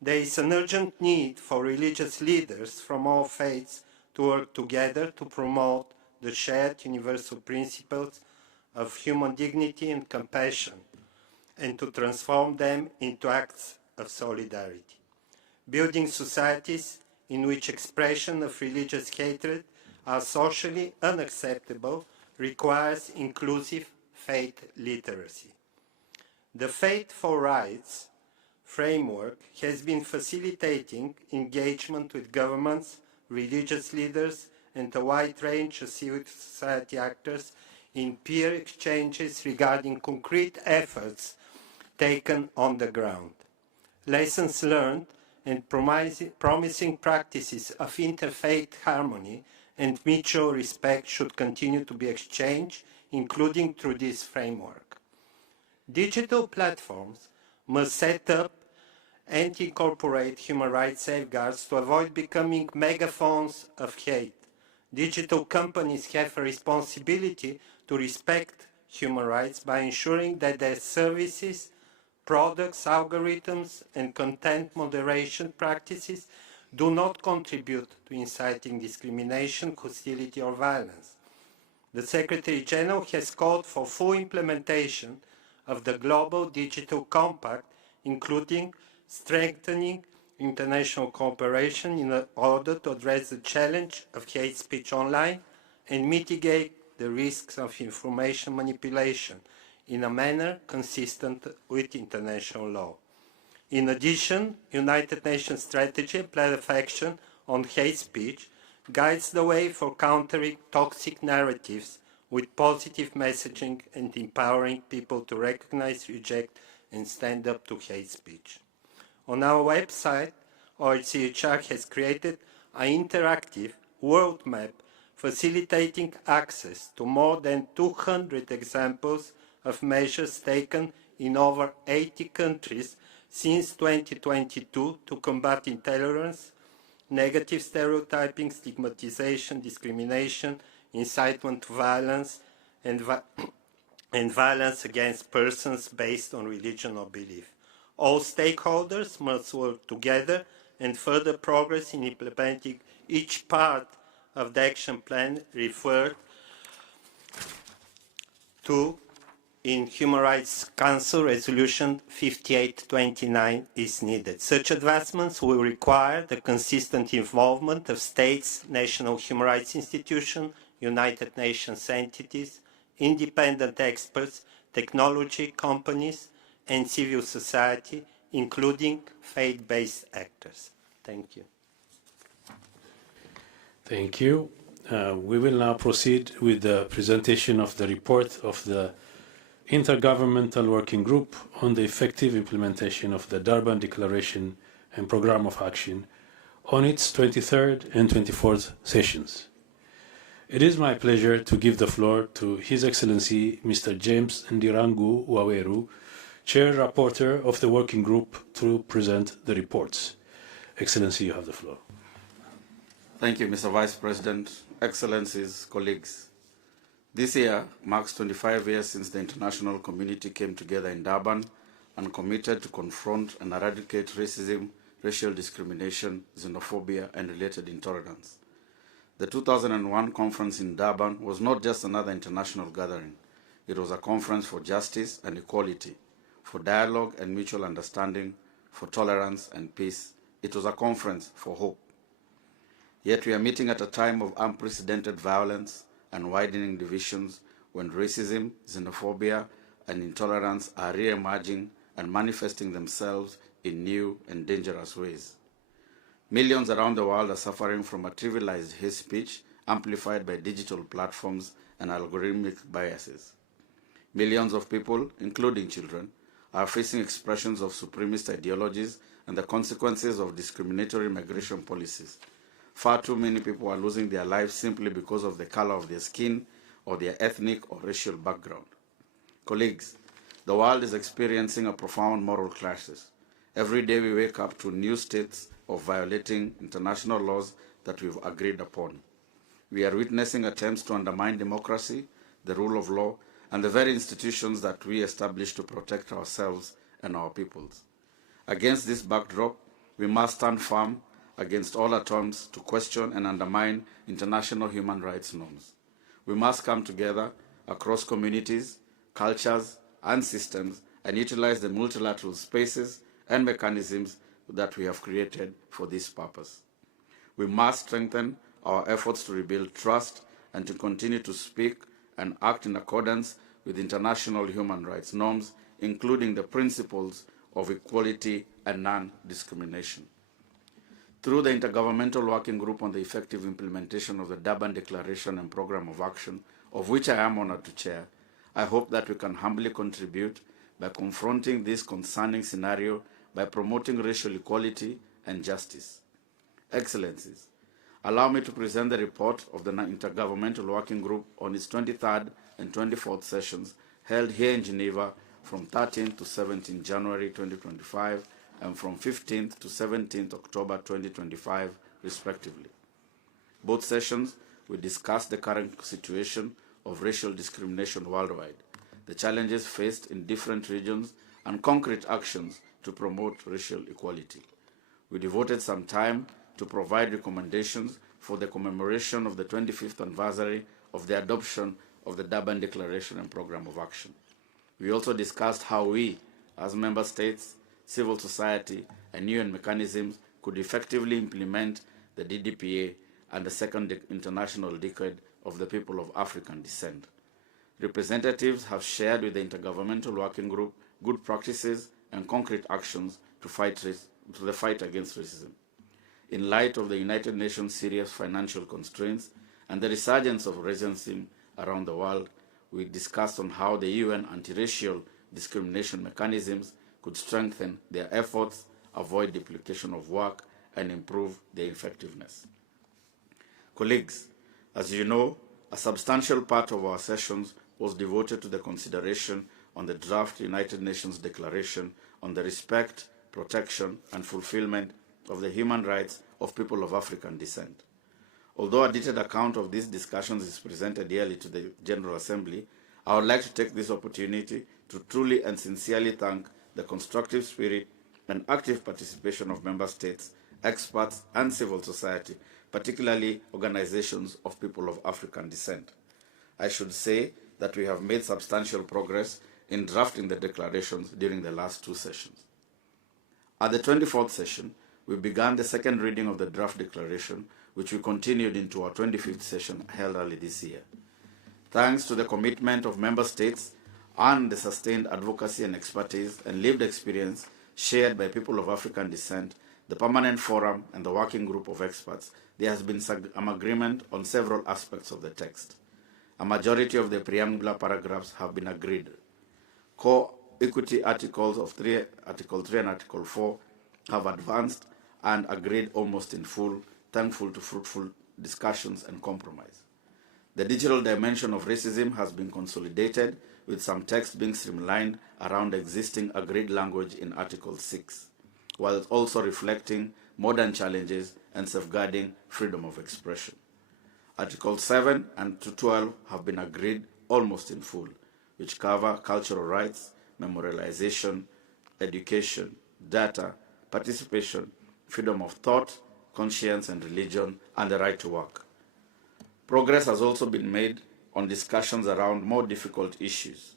There is an urgent need for religious leaders from all faiths to work together to promote the shared universal principles of human dignity and compassion, and to transform them into acts of solidarity. Building societies in which expression of religious hatred are socially unacceptable requires inclusive faith literacy. The Faith for Rights framework has been facilitating engagement with governments, religious leaders, and a wide range of civil society actors in peer exchanges regarding concrete efforts taken on the ground. Lessons learned and promising practices of interfaith harmony and mutual respect should continue to be exchanged, including through this framework. Digital platforms must set up and incorporate human rights safeguards to avoid becoming megaphones of hate. Digital companies have a responsibility to respect human rights by ensuring that their services, products, algorithms, and content moderation practices do not contribute to inciting discrimination, hostility, or violence. The Secretary General has called for full implementation of the Global Digital Compact, including strengthening international cooperation in order to address the challenge of hate speech online and mitigate the risks of information manipulation in a manner consistent with international law. In addition, United Nations strategy and plan of action on hate speech guides the way for countering toxic narratives with positive messaging and empowering people to recognize, reject, and stand up to hate speech. On our website, OHCHR has created an interactive world map facilitating access to more than 200 examples of measures taken in over 80 countries since 2022 to combat intolerance, negative stereotyping, stigmatization, discrimination, incitement to violence, and violence against persons based on religion or belief. All stakeholders must work together and further progress in implementing each part of the action plan referred to in Human Rights Council Resolution 5829 is needed. Such advancements will require the consistent involvement of states, national human rights institutions, United Nations entities, independent experts, technology companies, and civil society, including faith-based actors. Thank you. Thank you. We will now proceed with the presentation of the report of the Intergovernmental Working Group on the effective implementation of the Durban Declaration and Programme of Action on its 23rd and 24th sessions. It is my pleasure to give the floor to His Excellency Mr. James Ndirangu Waweru, Chair Rapporteur of the Working Group, to present the reports. Excellency, you have the floor. Thank you, Mr. Vice President, Excellencies, colleagues. This year marks 25 years since the international community came together in Durban and committed to confront and eradicate racism, racial discrimination, xenophobia, and related intolerance. The 2001 conference in Durban was not just another international gathering. It was a conference for justice and equality, for dialogue and mutual understanding, for tolerance and peace. It was a conference for hope. Yet we are meeting at a time of unprecedented violence and widening divisions, when racism, xenophobia, and intolerance are re-emerging and manifesting themselves in new and dangerous ways. Millions around the world are suffering from a trivialized hate speech amplified by digital platforms and algorithmic biases. Millions of people, including children, are facing expressions of supremacist ideologies and the consequences of discriminatory migration policies. Far too many people are losing their lives simply because of the color of their skin or their ethnic or racial background. Colleagues, the world is experiencing a profound moral crisis. Every day we wake up to new states of violating international laws that we've agreed upon. We are witnessing attempts to undermine democracy, the rule of law, and the very institutions that we established to protect ourselves and our peoples. Against this backdrop, we must stand firm against all attempts to question and undermine international human rights norms. We must come together across communities, cultures, and systems and utilize the multilateral spaces and mechanisms that we have created for this purpose. We must strengthen our efforts to rebuild trust and to continue to speak and act in accordance with international human rights norms, including the principles of equality and non-discrimination. Through the Intergovernmental Working Group on the Effective Implementation of the Durban Declaration and Programme of Action, of which I am honored to chair, I hope that we can humbly contribute by confronting this concerning scenario by promoting racial equality and justice. Excellencies, allow me to present the report of the Intergovernmental Working Group on its 23rd and 24th sessions held here in Geneva from 13th to 17th January 2025 and from 15th to 17th October 2025, respectively. Both sessions we discussed the current situation of racial discrimination worldwide, the challenges faced in different regions, and concrete actions to promote racial equality. We devoted some time to provide recommendations for the commemoration of the 25th anniversary of the adoption of the Durban Declaration and Programme of Action. We also discussed how we, as member states, civil society, and UN mechanisms could effectively implement the DDPA and the second international decade of the people of African descent. Representatives have shared with the Intergovernmental Working Group good practices and concrete actions to the fight against racism. In light of the United Nations' serious financial constraints and the resurgence of racism around the world, we discussed on how the UN anti-racial discrimination mechanisms could strengthen their efforts, avoid duplication of work, and improve their effectiveness. Colleagues, as you know, a substantial part of our sessions was devoted to the consideration on the draft United Nations Declaration on the respect, protection, and fulfillment of the human rights of people of African descent. Although a detailed account of these discussions is presented yearly to the General Assembly, I would like to take this opportunity to truly and sincerely thank the constructive spirit and active participation of member states, experts, and civil society, particularly organizations of people of African descent. I should say that we have made substantial progress in drafting the declarations during the last two sessions. At the 24th session, we began the second reading of the draft declaration, which we continued into our 25th session held early this year. Thanks to the commitment of member states and the sustained advocacy and expertise and lived experience shared by people of African descent, the Permanent Forum and the Working Group of Experts, there has been some agreement on several aspects of the text. A majority of the preambular paragraphs have been agreed. Core equity articles of Article 3 and Article 4 have advanced and agreed almost in full, thankful to fruitful discussions and compromise. The digital dimension of racism has been consolidated, with some text being streamlined around existing agreed language in Article 6, while also reflecting modern challenges and safeguarding freedom of expression. Articles 7 and 12 have been agreed almost in full, which cover cultural rights, memorialization, education, data, participation, freedom of thought, conscience and religion, and the right to work. Progress has also been made on discussions around more difficult issues,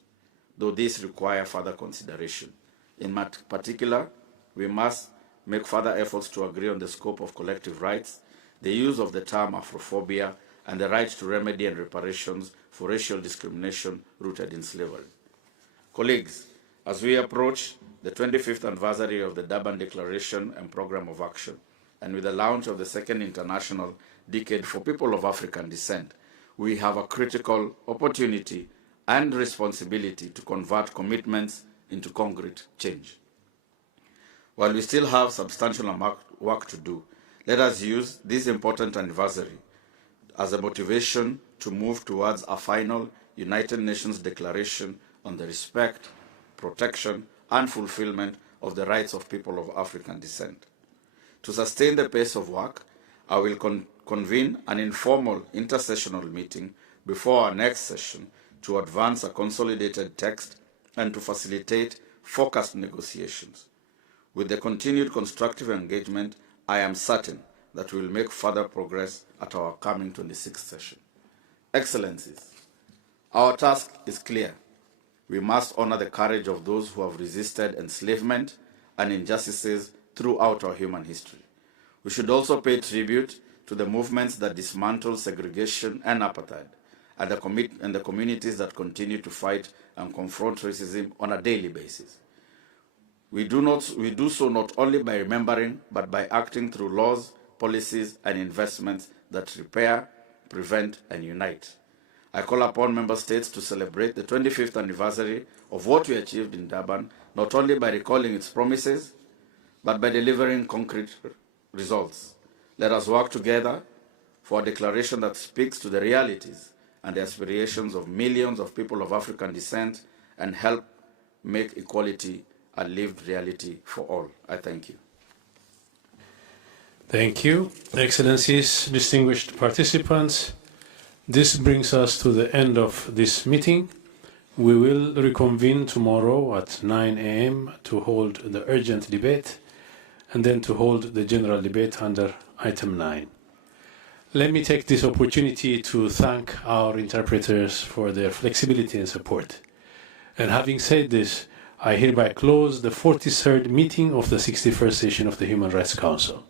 though these require further consideration. In particular, we must make further efforts to agree on the scope of collective rights, the use of the term Afrophobia, and the right to remedy and reparations for racial discrimination rooted in slavery. Colleagues, as we approach the 25th anniversary of the Durban Declaration and Programme of Action, and with the launch of the second International Decade for People of African Descent, we have a critical opportunity and responsibility to convert commitments into concrete change. While we still have substantial work to do, let us use this important anniversary as a motivation to move towards a final United Nations Declaration on the respect, protection, and fulfillment of the rights of people of African descent. To sustain the pace of work, I will convene an informal intersessional meeting before our next session to advance a consolidated text and to facilitate focused negotiations. With the continued constructive engagement, I am certain that we will make further progress at our coming 26th session. Excellencies, our task is clear. We must honor the courage of those who have resisted enslavement and injustices throughout our human history. We should also pay tribute to the movements that dismantle segregation and apartheid, and the communities that continue to fight and confront racism on a daily basis. We do so not only by remembering, but by acting through laws, policies, and investments that repair, prevent, and unite. I call upon member states to celebrate the 25th anniversary of what we achieved in Durban, not only by recalling its promises, but by delivering concrete results. Let us work together for a declaration that speaks to the realities and the aspirations of millions of people of African descent and help make equality a lived reality for all. I thank you. Thank you. Excellencies, distinguished participants, this brings us to the end of this meeting. We will reconvene tomorrow at 9 a.m. to hold the urgent debate and then to hold the general debate under item 9. Let me take this opportunity to thank our interpreters for their flexibility and support. And having said this, I hereby close the 43rd meeting of the 61st session of the Human Rights Council.